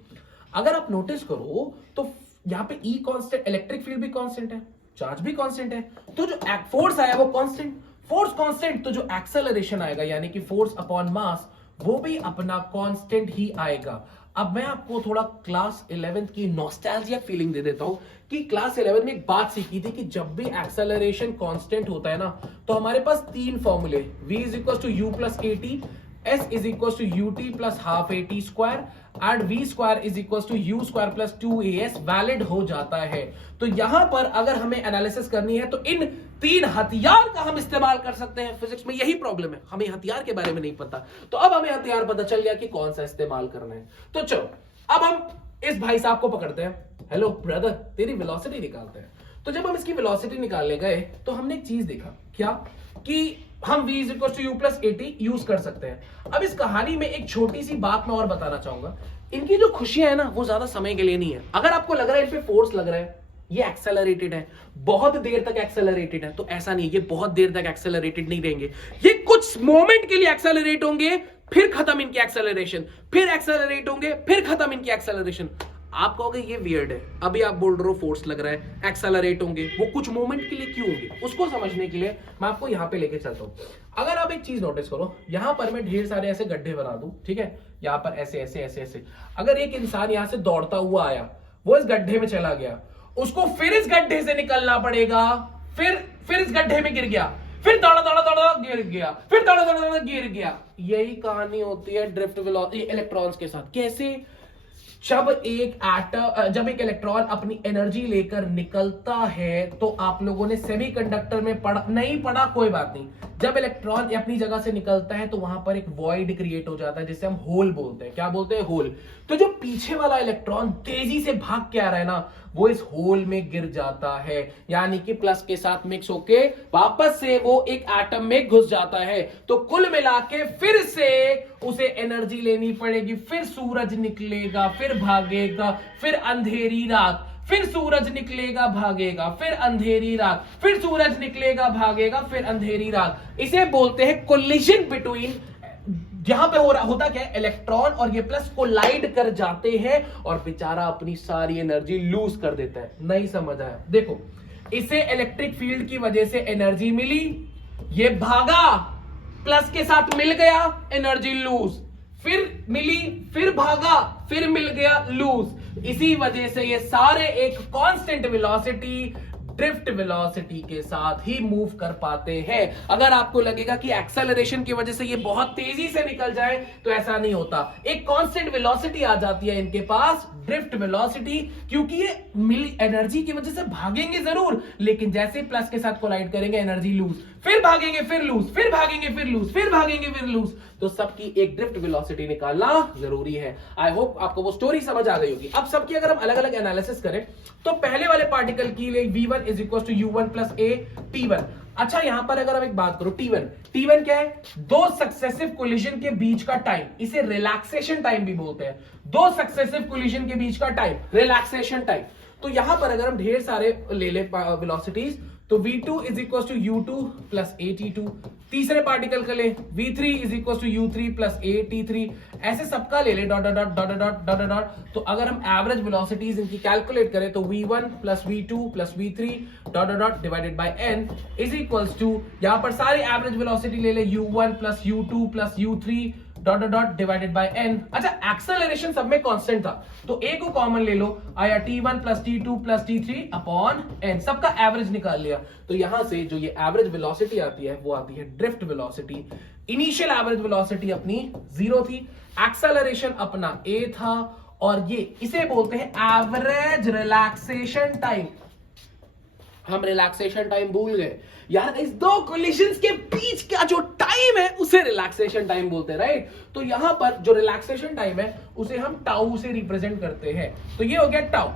अगर आप नोटिस करो तो यहां पे E कांस्टेंट, इलेक्ट्रिक फील्ड भी कांस्टेंट है, चार्ज भी कांस्टेंट है, तो जो फोर्स आया वो कांस्टेंट, फोर्स कांस्टेंट तो जो एक्सेलरेशन आएगा यानी कि फोर्स अपॉन मास वो भी अपना कांस्टेंट ही आएगा। अब मैं आपको थोड़ा क्लास 11th की नॉस्टैल्जिया फीलिंग दे देता हूं कि क्लास 11 में एक बात सीखी थी कि जब भी एक्सेलरेशन कांस्टेंट होता है ना तो हमारे पास तीन फॉर्मूले, v is equal to U plus A T, s is equal to U T plus half A T square and v square is equal to U square plus 2as valid हो जाता है। तो यहां पर अगर हमें एनालिसिस करनी है तो इन तीन हथियार का हम इस्तेमाल कर सकते हैं। फिजिक्स में यही प्रॉब्लम है, हमें हथियार के बारे में नहीं पता, तो अब हमें हथियार पता चल गया कि कौन सा इस्तेमाल करना है। तो चलो अब हम इस भाई साहब को पकड़ते हैं, हेलो ब्रदर तेरी वेलोसिटी निकालते हैं। तो जब हम इसकी वेलोसिटी निकालने गए तो हमने एक चीज देखा, क्या कि हम v is equal to U plus A T use कर सकते हैं। अब इस कहानी में एक छोटी सी बात मैं और बताना चाहूंगा, इनकी जो खुशियां है ना वो ज्यादा समय के लिए नहीं है। अगर आपको लग रहा है इन पे फोर्स लग रहा है, ये एक्सेलरेटेड है, बहुत देर तक एक्सेलरेटेड है, तो ऐसा नहीं, ये बहुत देर तक एक्सेलरेटेड नहीं रहेंगे, ये कुछ मोमेंट के लिए एक्सेलरेट होंगे, फिर खत्म इनकी एक्सेलरेशन, फिर एक्सेलरेट होंगे, फिर खत्म इनकी एक्सेलरेशन। आप कहोगे ये वियर्ड है, अभी आप बोल रहे हो फोर्स लग रहा है, एक्सेलरेट होंगे, वो कुछ मोमेंट के लिए क्यों होंगे, उसको समझने के लिए मैं आपको यहां पे लेके चलता हूं। अगर आप एक चीज नोटिस करो, यहां पर मैं ढेर सारे ऐसे गड्ढे बना दूं, ठीक है, यहां पर ऐसे ऐसे ऐसे ऐसे, अगर एक इंसान यहां से दौड़ता हुआ आया, वो इस गड्ढे में चला गया, उसको फिर इस गड्ढे से निकलना पड़ेगा, फिर इस गड्ढे में गिर गया, फिर दौड़ा दौड़ा दौड़ा गिर गया, फिर दौड़ा दौड़ा दौड़ा गिर गया। यही कहानी होती है ड्रिफ्ट वेलोसिटी इलेक्ट्रॉन्स के साथ। कैसे? जब एक इलेक्ट्रॉन अपनी एनर्जी लेकर निकलता है, तो आप लोगों ने सेमीकंडक्टर में नहीं पढ़ा, कोई बात नहीं, जब इलेक्ट्रॉन अपनी जगह से निकलता है तो वहां पर एक वॉइड क्रिएट हो जाता है जिसे हम होल बोलते हैं। क्या बोलते हैं? होल। तो जो पीछे वाला इलेक्ट्रॉन तेजी से भाग के आ रहा है ना, वो इस होल में गिर जाता है, यानी कि प्लस के साथ मिक्स होके वापस से वो एक एटम में घुस जाता है। तो कुल मिला के फिर से उसे एनर्जी लेनी पड़ेगी, फिर सूरज निकलेगा, फिर भागेगा, फिर अंधेरी रात, फिर सूरज निकलेगा भागेगा, फिर अंधेरी रात, फिर सूरज निकलेगा भागेगा, फिर अंधेरी रात। इसे बोलते हैं कोलिजन बिटवीन, जहां पे होता क्या है, इलेक्ट्रॉन और ये प्लस कोलाइड कर जाते हैं और बेचारा अपनी सारी एनर्जी लूज कर देता है। नहीं समझ आया? देखो, इसे इलेक्ट्रिक फील्ड की वजह से एनर्जी मिली, ये भागा, प्लस के साथ मिल गया, एनर्जी लूज, फिर मिली, फिर भागा, फिर मिल गया, लूज। इसी वजह से ये सारे एक कांस्टेंट वेलोसिटी, ड्रिफ्ट वेलोसिटी के साथ ही मूव कर पाते हैं। अगर आपको लगेगा कि एक्सेलरेशन की वजह से ये बहुत तेजी से निकल जाए, तो ऐसा नहीं होता, एक कांस्टेंट वेलोसिटी आ जाती है इनके पास, ड्रिफ्ट वेलोसिटी, क्योंकि ये मिली एनर्जी की वजह से भागेंगे जरूर, लेकिन जैसे प्लस के साथ कोलाइड करेंगे एनर्जी लूज, फिर भागेंगे फिर लूज, फिर भागेंगे फिर लूज, फिर भागेंगे फिर लूज। तो सबकी एक ड्रिफ्ट वेलोसिटी निकालना जरूरी है। आई होप आपको वो स्टोरी समझ आ गई होगी। अब सबकी अगर हम अलग अलग एनालिसिस करें तो पहले वाले पार्टिकल की लिए v1 is equal to u1 plus a t1। अच्छा, यहां पर अगर हम एक बात करो, T1 क्या है? दो सक्सेसिव कोलिजन के बीच का टाइम, इसे रिलैक्सेशन टाइम भी बोलते हैं। दो सक्सेसिव कोलिजन के बीच का टाइम, रिलैक्सेशन टाइम। तो यहां पर अगर हम ढेर सारे ले ले वेलोसिटीज, तो v2 is equal to u2 plus at2। तीसरे पार्टिकल का ले v3 is equal to u3 plus at3। ऐसे सबका ले ले dot dot dot dot dot dot. तो अगर हम एवरेज वेलोसिटीज इनकी कैलकुलेट करें तो v1 plus v2 plus v3 dot dot dot divided by n is equal to, यहां पर सारी एवरेज वेलोसिटी ले ले u1 plus u2 plus u3 dot dot dot divided by n। अच्छा, एक्सेलरेशन सब में कांस्टेंट था, तो a को कॉमन ले लो, आया t1 plus t2 plus t3 upon n, सबका एवरेज निकाल लिया। तो यहां से जो ये एवरेज वेलोसिटी आती है वो आती है drift velocity. Initial average velocity अपनी 0 थी, एक्सेलरेशन अपना a था, और ये इसे बोलते हैं एवरेज रिलैक्सेशन टाइम। हम रिलैक्सेशन टाइम भूल गए यार, इस दो कोलिजन्स के बीच का जो टाइम है उसे रिलैक्सेशन टाइम बोलते हैं, राइट? तो यहां पर जो रिलैक्सेशन टाइम है उसे हम टाउ से रिप्रेजेंट करते हैं, तो ये हो गया टाउ।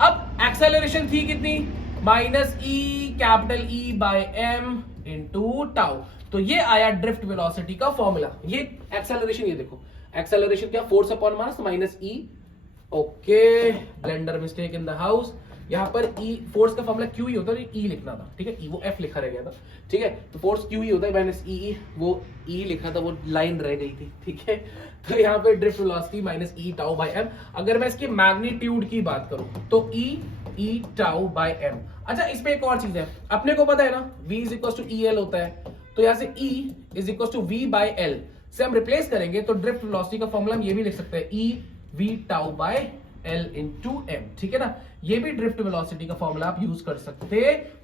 अब एक्सेलरेशन थी कितनी? Minus E capital E by m into tau. तो ये आया ड्रिफ्ट वेलोसिटी का फॉर्मूला। ये एक्सेलरेशन, ये देखो एक्सेलरेशन क्या, force upon mass minus E. Okay, blender mistake in the house. यहां पर ई फोर्स का फॉर्मूला क्यू ही होता है, ई लिखना था, ठीक है, ई वो एफ लिखा रह गया था, ठीक है, तो फोर्स क्यू ही होता है माइनस ई, वो ई लिखा था, वो लाइन रह गई थी, ठीक है। तो यहाँ पे ड्रिफ्ट वेलोसिटी माइनस ई टाउ बाय एम। अगर मैं इसकी मैग्नीट्यूड की बात करूं तो ई टाउ बाय एम। अच्छा, इसमें एक और चीज है, अपने को पता है ना v is equal to E L होता है, तो यहां से E is equal to v by L से हम रिप्लेस करेंगे तो ड्रिफ्ट वेलोसिटी का फॉर्मूला हम ये भी लिख सकते हैं E v tau by L into M, ठीक है ना। ये भी ड्रिफ्ट वेलोसिटी का फॉर्मूला आप यूज कर सकते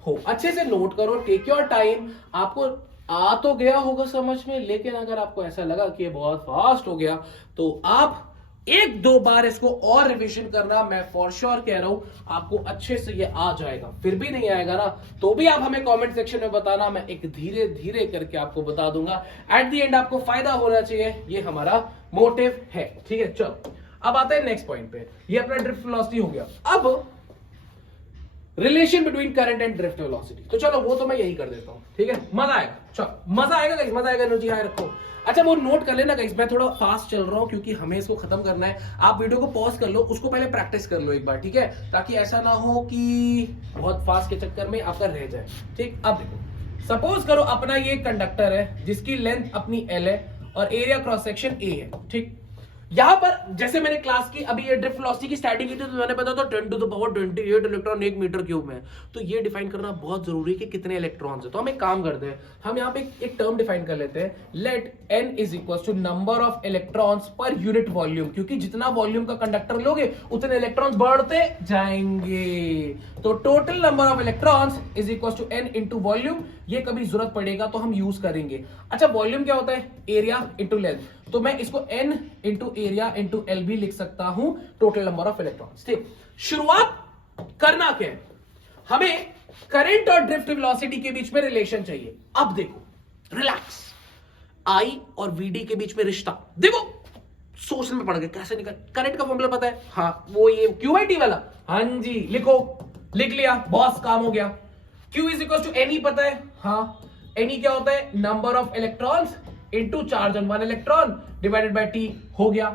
हो। अच्छे से नोट करो, टेक योर टाइम। आपको आ तो गया होगा समझ में, लेकिन अगर आपको ऐसा लगा कि ये बहुत फास्ट हो गया तो आप एक दो बार इसको और रिवीजन करना। मैं फॉर श्योर कह रहा हूं आपको अच्छे से ये आ जाएगा। फिर भी नहीं आएगा ना तो भी आप हमें कमेंट सेक्शन में बताना, मैं एक धीरे धीरे करके आपको बता दूंगा। एट द एंड आपको फायदा होना चाहिए, ये हमारा मोटिव है, ठीक है। चलो अब आता है नेक्स्ट पॉइंट पे। ये अपना ड्रिफ्ट वेलोसिटी हो गया। अब relation between current and drift velocity, तो चलो वो तो मैं यही कर देता हूं, ठीक है। मजा आएगा, चलो मजा आएगा गाइस, मजा आएगा। एनर्जी हाई रखो। अच्छा वो नोट कर लेना गाइस, मैं थोड़ा फास्ट चल रहा हूं क्योंकि हमें इसको खत्म करना है। आप वीडियो को पॉज कर लो, उसको पहले प्रैक्टिस कर लो एक बार, ठीक है, ताकि ऐसा ना हो कि बहुत फास्ट के चक्कर में आपका रह जाए, ठीक। अब देखो, सपोज करो अपना ये कंडक्टर है जिसकी लेंथ अपनी एल है और एरिया क्रॉस सेक्शन ए है, ठीक। यहां पर जैसे मैंने क्लास की अभी ये ड्रिफ्ट वेलोसिटी की स्टार्टिंग की थी तो मैंने बताया था 10 to the power 28 electron 1 metre cube में। तो ये डिफाइन करना बहुत जरूरी है कि कितने इलेक्ट्रॉन्स है। तो हम एक काम करते हैं, हम यहाँ पे एक टर्म डिफाइन कर लेते हैं, let n is equal to number of electrons per unit volume, क्योंकि जितना वॉल्यूम का कंडक्टर लोगे उतने इलेक्ट्रॉन्स बढ़ते जाएंगे। तो total number of electrons is equal to n into volume. ये कभी जरूरत पड़ेगा तो हम यूज करेंगे। अच्छा वॉल्यूम क्या होता है, एरिया इंटू लेंथ, तो मैं इसको n into area into L भी लिख सकता हूं, टोटल नंबर ऑफ इलेक्ट्रॉन्स, ठीक। शुरुआत करना क्या है, हमें करंट और ड्रिफ्ट वेलोसिटी के बीच में रिलेशन चाहिए। अब देखो, रिलैक्स, I और VD के बीच में रिश्ता देखो, सोचने में पड़ गए कैसे निकल। करंट का फॉर्मूला पता है, हाँ वो ये Q/T वाला, हाँ जी लिखो, लिख लिया, बॉस काम हो गया। Q is equal to NE पता है, हाँ NE क्या होता है, number of electrons into charge on one electron divided by T हो गया।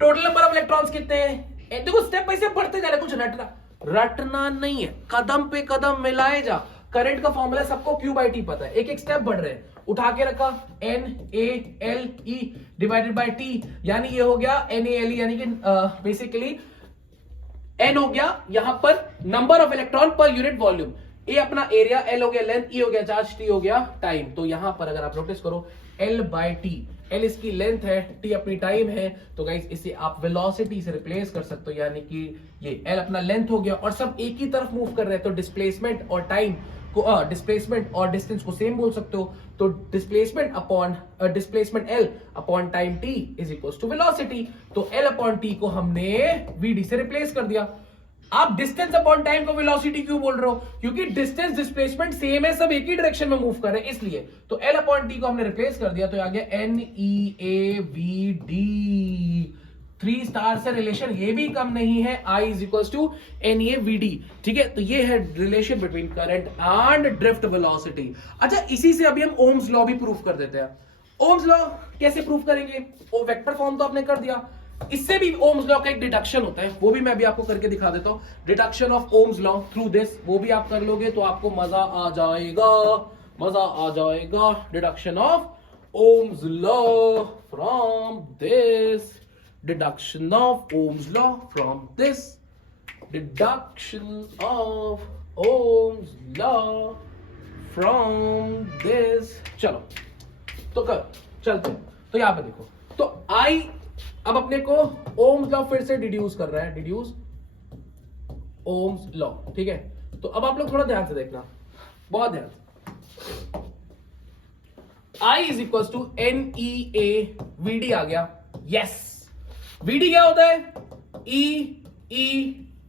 टोटल नंबर ऑफ इलेक्ट्रॉन्स कितने हैं, देखो स्टेप बाय स्टेप बढ़ते जा रहे, कुछ रटना नहीं है, कदम पे कदम मिलाए जा। करंट का फॉर्मूला सबको Q/T पता है, एक एक स्टेप बढ़ रहे हैं, उठा के रखा NaLe डिवाइडेड बाय T, यानी ये हो गया NaLe, यानी कि बेसिकली N हो गया यहां पर number of electron per unit volume, ए अपना एरिया, L हो गया लेंथ, E हो गया चार्ज, T हो गया टाइम। तो यहां पर अगर आप नोटिस करो L/T, L इसकी लेंथ है, T अपनी टाइम है, तो गाइस इसे आप वेलोसिटी से रिप्लेस कर सकते हो, यानी कि ये L अपना लेंथ हो गया और सब एक ही तरफ मूव कर रहे हैं, तो डिस्प्लेसमेंट और टाइम को डिस्प्लेसमेंट और डिस्टेंस को सेम बोल सकते हो। तो displacement upon displacement L upon time T is equal to velocity. तो L अपॉन T को हमने VD से रिप्लेस कर दिया। आप डिस्टेंस अपॉन टाइम को वेलोसिटी क्यों बोल रहे हो, क्योंकि डिस्टेंस डिस्प्लेसमेंट सेम है, सब एक ही डायरेक्शन में मूव कर रहे हैं इसलिए। तो L अपॉन T को हमने रिप्लेस कर दिया, तो आ गया NeAVD। 3 स्टार से रिलेशन ये भी कम नहीं है, I is equal to NeAVD, ठीक है। तो ये है relation between current and drift velocity. अच्छा इसी से अभी हम ओम्स लॉ भी प्रूफ कर देते हैं। ओम्स लॉ कैसे प्रूफ करेंगे, वो वेक्टर फॉर्म तो आपने कर दिया, इससे भी ओम्स लॉ का एक डिडक्शन होता है, वो भी मैं अभी आपको करके दिखा देता हूं। Deduction of Ohm's law through this, वो भी आप कर लोगे तो आपको मजा आ जाएगा, मजा आ जाएगा। Deduction of Ohm's law from this, deduction of Ohm's law from this, deduction of Ohm's law from this. चलो तो कर चलते, तो यहां पे देखो, तो आई अब अपने को ओम्स लॉ फिर से डिड्यूस कर रहा है, डिड्यूस ओम्स लॉ, ठीक है। तो अब आप लोग थोड़ा ध्यान से देखना, बहुत ध्यान से। I is equal to NeAVD आ गया, यस। VD क्या होता है, E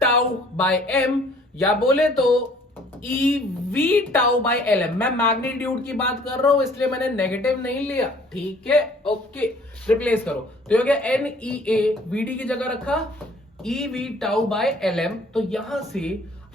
टाउ बाय M, या बोले तो EV टाउ बाय LM। मैं मैग्नीट्यूड की बात कर रहा हूं इसलिए मैंने नेगेटिव नहीं लिया, ठीक है, ओके। रिप्लेस करो, तो हो गया NeAVD की जगह रखा EV टाउ बाय LM। तो यहां से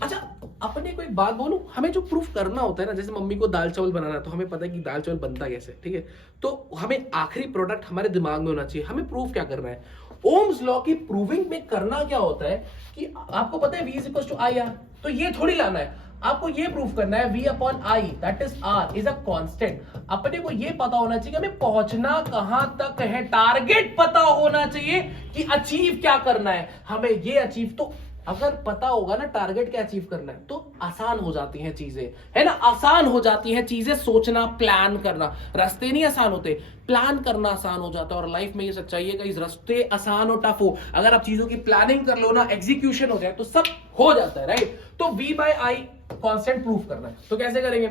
अच्छा अपने को एक बात बोलूं, हमें जो प्रूफ करना होता है ना, जैसे मम्मी को दाल चावल बनाना है तो हमें पता है कि दाल चावल बनता कैसे, ठीक है, तो हमें आखिरी प्रोडक्ट हमारे दिमाग में होना चाहिए, हमें प्रूफ क्या करना है। ओम्स लॉ की प्रूविंग में करना क्या होता है कि आपको पता है v is equal to I R, तो ये थोड़ी लाना है, आपको ये प्रूफ करना है v upon I that is r is a constant. अपने को ये पता होना चाहिए कि हमें पहुंचना कहां तक है, टारगेट पता होना चाहिए कि अचीव क्या करना है हमें, ये अचीव, तो अगर पता होगा ना टारगेट क्या अचीव करना है तो आसान हो जाती हैं चीजें, है ना, आसान हो जाती हैं चीजें, सोचना प्लान करना, रास्ते नहीं आसान होते, प्लान करना आसान हो जाता है। और लाइफ में ये सच्चाई है कि इस रास्ते आसान और टफ हो, अगर आप चीजों की प्लानिंग कर लो ना, एग्जीक्यूशन हो जाए तो सब हो जाता है, राइट। तो v by I constant proof करना है, तो कैसे करेंगे,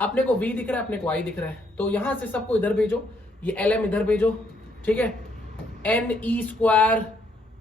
अपने को v दिख रहा है, अपने को i दिख रहा है, तो यहां से सबको इधर भेजो, ये lm इधर भेजो, ठीक है, n e स्क्वायर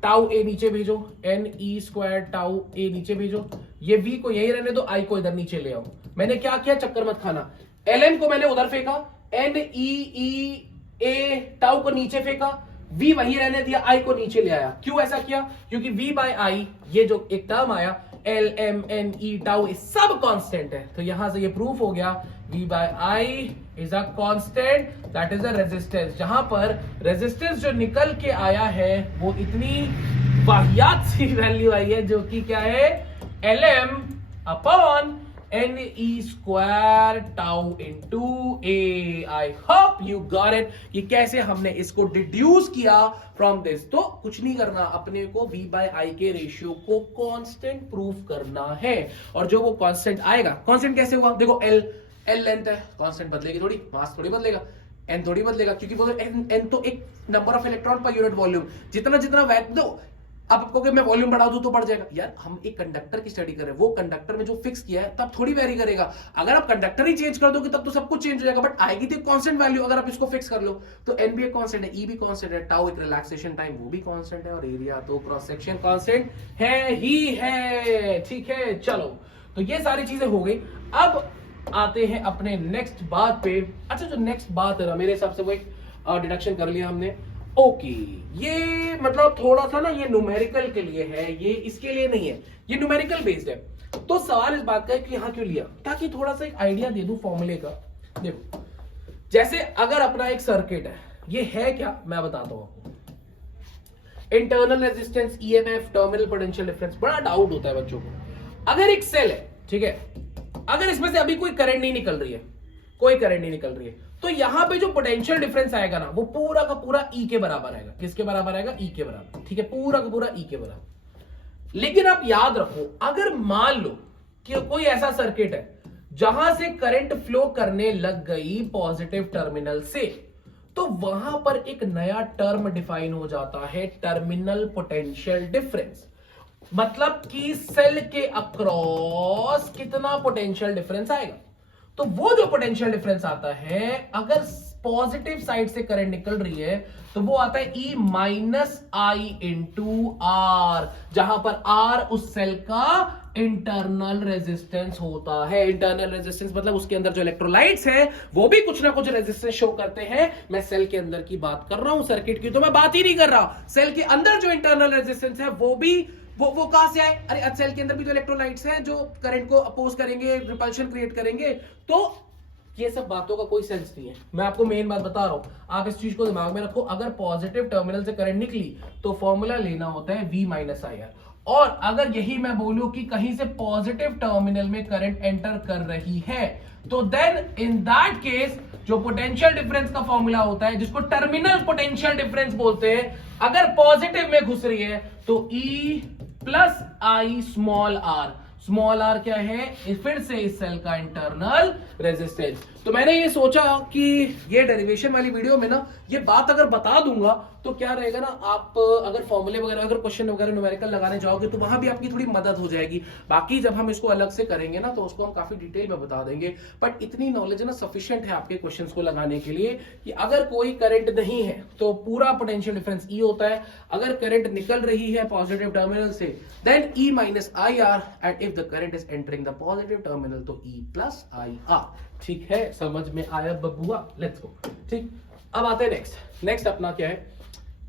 टाउ ए नीचे भेजो, एन ई स्क्वायर टाउ ए नीचे भेजो, ये v को यही रहने दो, i को इधर नीचे ले आओ। मैंने क्या किया, चक्कर मत खाना, ln को मैंने उधर फेंका, एन ई ए टाउ को नीचे फेंका, v वही रहने दिया, i को नीचे ले आया। क्यों ऐसा किया, क्योंकि v बाय i ये जो एक टर्म आया L M N E tau सब कांस्टेंट है, तो यहां से ये प्रूफ हो गया v by I is a constant that is a resistance. जहां पर रेजिस्टेंस जो निकल के आया है वो इतनी वाहियात सी वैल्यू आई है, जो कि क्या है, L M upon N E square tau into A. I hope you got it कि कैसे हमने इसको डिड्यूस किया फ्रॉम दिस। तो कुछ नहीं करना, अपने को v बाय आई के रेशियो को कांस्टेंट प्रूफ करना है, और जो वो कांस्टेंट आएगा, कांस्टेंट कैसे हुआ, देखो एल लेंथ है, कांस्टेंट बदलेगी थोड़ी, मास थोड़ी बदलेगा, एन थोड़ी बदलेगा, क्योंकि वो एन तो एक number of electron per unit volume, जितना जितना दो, अब आपको मैं वॉल्यूम बढ़ा दूं तो बढ़ जाएगा। यार हम एक कंडक्टर की स्टडी कर रहे हैं, वो कंडक्टर में जो फिक्स किया है तब थोड़ी वेरी करेगा, अगर आप कंडक्टर ही चेंज कर दोगे तब तो सब कुछ चेंज हो जाएगा, बट आएगी तो कांस्टेंट वैल्यू, अगर आप इसको फिक्स कर लो तो एन भी एक कांस्टेंट है, ई भी कांस्टेंट है, टाउ एक रिलैक्सेशन टाइम वो भी कांस्टेंट है, और एरिया तो क्रॉस सेक्शन कांस्टेंट है ही है, ठीक है। चलो तो ये सारी चीजें हो गई, अब आते हैं अपने नेक्स्ट बात पे। अच्छा जो नेक्स्ट बात है ना, मेरे हिसाब से वो एक डिडक्शन कर लिया हमने, ओके ये मतलब थोड़ा सा ना ये न्यूमेरिकल के लिए है, ये इसके लिए नहीं है, ये न्यूमेरिकल बेस्ड है। तो सवाल इस बात का है कि यहां क्यों लिया, ताकि थोड़ा सा एक आइडिया दे दूं फॉर्मूले का। देखो जैसे अगर अपना एक सर्किट है, ये है क्या मैं बताता हूं आपको, internal resistance, EMF, terminal potential difference, बड़ा डाउट होता है बच्चों को। अगर एक सेल है, ठीक है, अगर इसमें से अभी कोई करंट नहीं निकल रही है, कोई करंट नहीं निकल रही है, तो यहां पे जो पोटेंशियल डिफरेंस आएगा ना, वो पूरा का पूरा E के बराबर आएगा। किसके बराबर आएगा, E के बराबर, ठीक है, पूरा का पूरा E के बराबर। लेकिन आप याद रखो, अगर मान लो कि कोई ऐसा सर्किट है जहां से करंट फ्लो करने लग गई पॉजिटिव टर्मिनल से, तो वहां पर एक नया टर्म डिफाइन हो जाता है, टर्मिनल पोटेंशियल डिफरेंस। मतलब कि सेल के अक्रॉस कितना पोटेंशियल डिफरेंस आएगा, तो वो जो पोटेंशियल डिफरेंस आता है, अगर पॉजिटिव साइड से करंट निकल रही है तो वो आता है E minus I into R, जहां पर R उस सेल का इंटरनल रेजिस्टेंस होता है। इंटरनल रेजिस्टेंस मतलब उसके अंदर जो इलेक्ट्रोलाइट्स है वो भी कुछ ना कुछ रेजिस्टेंस शो करते हैं। मैं सेल के अंदर की बात कर रहा हूं, सर्किट की तो मैं बात ही नहीं कर रहा। सेल के अंदर जो इंटरनल रेजिस्टेंस है वो भी वो कहां से आए, अरे सेल के अंदर भी तो इलेक्ट्रोलाइट्स हैं जो करंट को अपोज करेंगे, रिपल्शन क्रिएट करेंगे। तो ये सब बातों का कोई सेंस नहीं है, मैं आपको मेन बात बता रहा हूं, आप इस चीज को दिमाग में रखो। अगर पॉजिटिव टर्मिनल से करंट निकली तो फॉर्मूला लेना होता है V माइनस आई आर, और अगर यही मैं बोलूं कि कहीं से पॉजिटिव टर्मिनल में करंट एंटर कर रही है, तो देन इन दैट केस जो पोटेंशियल डिफरेंस का फॉर्मूला होता है, जिसको टर्मिनल पोटेंशियल डिफरेंस बोलते हैं, अगर पॉजिटिव में घुस रही है तो E plus I small R. Small R क्या है, फिर से इस सेल का इंटरनल रेजिस्टेंस। तो मैंने ये सोचा कि ये डेरिवेशन वाली वीडियो में ना ये बात अगर बता दूंगा तो क्या रहेगा ना, आप अगर फॉर्मूले वगैरह, अगर क्वेश्चन वगैरह न्यूमेरिकल लगाने जाओगे तो वहां भी आपकी थोड़ी मदद हो जाएगी। बाकी जब हम इसको अलग से करेंगे ना तो उसको हम काफी डिटेल में बता देंगे, बट इतनी नॉलेज ना सफिशिएंट है आपके क्वेश्चंस को लगाने के लिए कि अगर कोई करंट नहीं है तो पूरा पोटेंशियल डिफरेंस E होता है, अगर करंट निकल रही है पॉजिटिव टर्मिनल से then E minus I R, and if the current is entering the positive terminal तो E प्लस आई आर। ठीक है, समझ में आया बबुआ, लेट्स गो। ठीक, अब आते हैं नेक्स्ट अपना क्या है,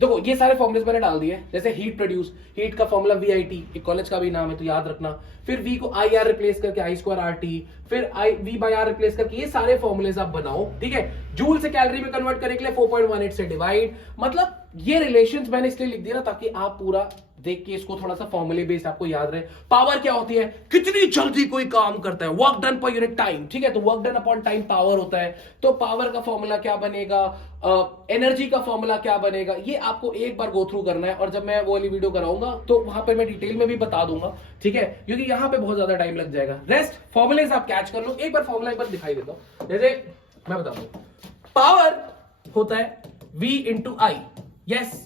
देखो ये सारे फॉर्मुलेस मैंने डाल दिए, जैसे हीट प्रोड्यूस, हीट का फॉर्मूला VIT, एक कॉलेज का भी नाम है तो याद रखना, फिर V को IR रिप्लेस करके I²RT, फिर V/R रिप्लेस करके ये सारे फॉर्मुलेस आप बनाओ, ठीक है। जूल से कैलोरी में कन्वर्ट करने के लिए 4.18 से डिवाइड, मतलब ये रिलेशंस मैंने इसलिए लिख दिया ना ताकि आप पूरा देख के इसको थोड़ा सा फॉर्मूले बेस आपको याद रहे। पावर क्या होती है, कितनी जल्दी कोई काम करता है, work done per unit time, ठीक है, तो work done upon time power होता है। तो पावर का फॉर्मूला क्या बनेगा, एनर्जी का फॉर्मूला क्या बनेगा, ये आपको एक बार गो थ्रू करना है, और जब मैं वो वाली वीडियो कराऊंगा तो वहां पर मैं डिटेल में भी बता दूंगा, ठीक है, क्योंकि यहां पे बहुत ज्यादा टाइम लग जाएगा। रेस्ट फॉर्मुलेस आप कैच कर लो, एक बार फॉर्मूला एक बार दिखाई देता हूं, जैसे मैं बता दूं, पावर होता है V इंटू आई, यस।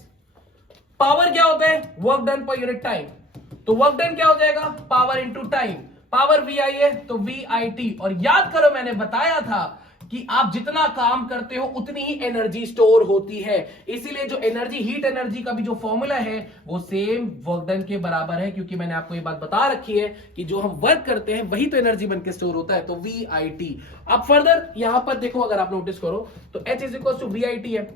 पावर क्या होता है, work done per unit time, तो वर्क डन क्या हो जाएगा, power into time, power VI है तो VIT, और याद करो मैंने बताया था कि आप जितना काम करते हो उतनी ही एनर्जी स्टोर होती है, इसीलिए जो एनर्जी, हीट एनर्जी का भी जो फॉर्मूला है वो सेम वर्क डन के बराबर है, क्योंकि मैंने आपको ये बात बता रखी है कि जो हम वर्क करते हैं वही तो एनर्जी बनके स्टोर होता है, तो VIT। अब फर्दर यहां पर देखो, अगर आप नोटिस करो तो H is equal to VIT है।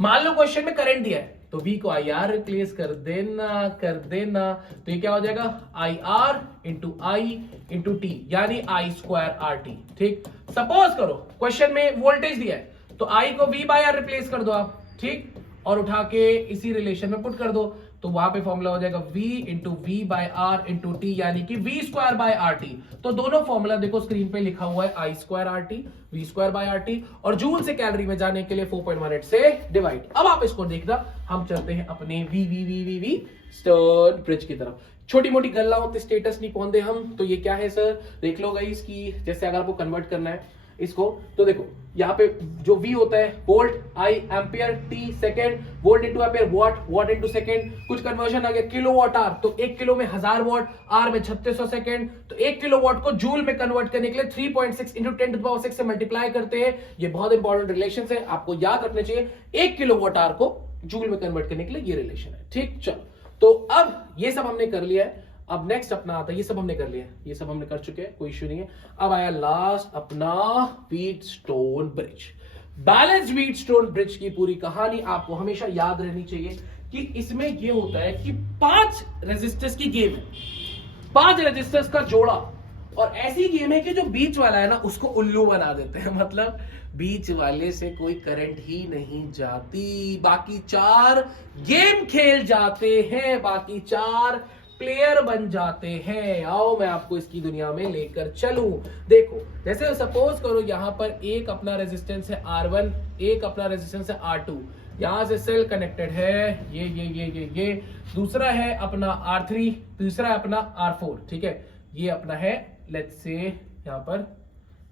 मान लो क्वेश्चन में करंट दिया है तो V को IR रिप्लेस कर देना, तो ये क्या हो जाएगा, IR इंटू आई इंटू टी, यानी I²RT, ठीक। सपोज करो क्वेश्चन में वोल्टेज दिया है तो I को V/R रिप्लेस कर दो आप, ठीक, और उठा के इसी रिलेशन में पुट कर दो, तो वहां पे फॉर्मूला हो जाएगा V into V/R into T, यानी कि V²/RT। तो दोनों फॉर्मूला देखो स्क्रीन पे लिखा हुआ है, I²RT, V²/RT, और जूल से कैलोरी में जाने के लिए 4.18 से डिवाइड। अब आप इसको देखना, हम चलते हैं अपने वी स्टर्न ब्रिज की तरफ। छोटी मोटी गल्ला होती, स्टेटस नहीं पहुंचते हम, तो ये क्या है सर, देख लो गाइस की, जैसे अगर आपको कन्वर्ट करना है इसको, तो देखो यहाँ पे जो V होता है volt, I ampere, T second, volt into ampere watt, what into second, कुछ कन्वर्जन आ गया, किलोवाट आवर, तो 1 किलो में 1000 वॉट, आर में 3600 सेकेंड, तो 1 किलोवाट को जूल में कन्वर्ट करने के लिए 3.6 इंटू 10⁻⁶ से मल्टीप्लाई करते हैं। ये बहुत इंपॉर्टेंट रिलेशन है, आपको याद रखने चाहिए, 1 किलोवाट आवर को जूल में कन्वर्ट करने के लिए ये रिलेशन है, ठीक। चलो, तो अब ये सब हमने कर लिया है, अब नेक्स्ट अपना आता है, ये सब हमने कर लिया, ये सब हमने कर चुके हैं, कोई इश्यू नहीं है। अब आया लास्ट अपना Wheatstone bridge. Balanced Wheatstone bridge की पूरी कहानी आपको हमेशा याद रहनी चाहिए कि इसमें ये होता है कि 5 रेजिस्टर्स की गेम है, 5 रेजिस्टर्स का जोड़ा, और ऐसी गेम है कि जो बीच वाला है ना उसको उल्लू बना देते हैं, मतलब बीच वाले से कोई करंट ही नहीं जाती, बाकी 4 गेम खेल जाते हैं, बाकी 4 प्लेयर बन जाते हैं। आओ मैं आपको इसकी दुनिया में लेकर चलूं। देखो जैसे सपोज करो यहां पर एक अपना रेजिस्टेंस है R1, एक अपना रेजिस्टेंस है R2, यहां से सेल कनेक्टेड है, ये दूसरा है अपना R3, तीसरा है अपना R4, ठीक है, ये अपना है लेट्स से यहां पर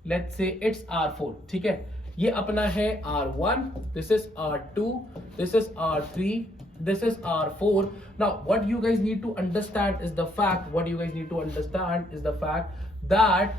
लेट्स से इट्स R4, ठीक है, ये अपना है R1, this is R2, this is R3, this is R4. Now what you guys need to understand is the fact that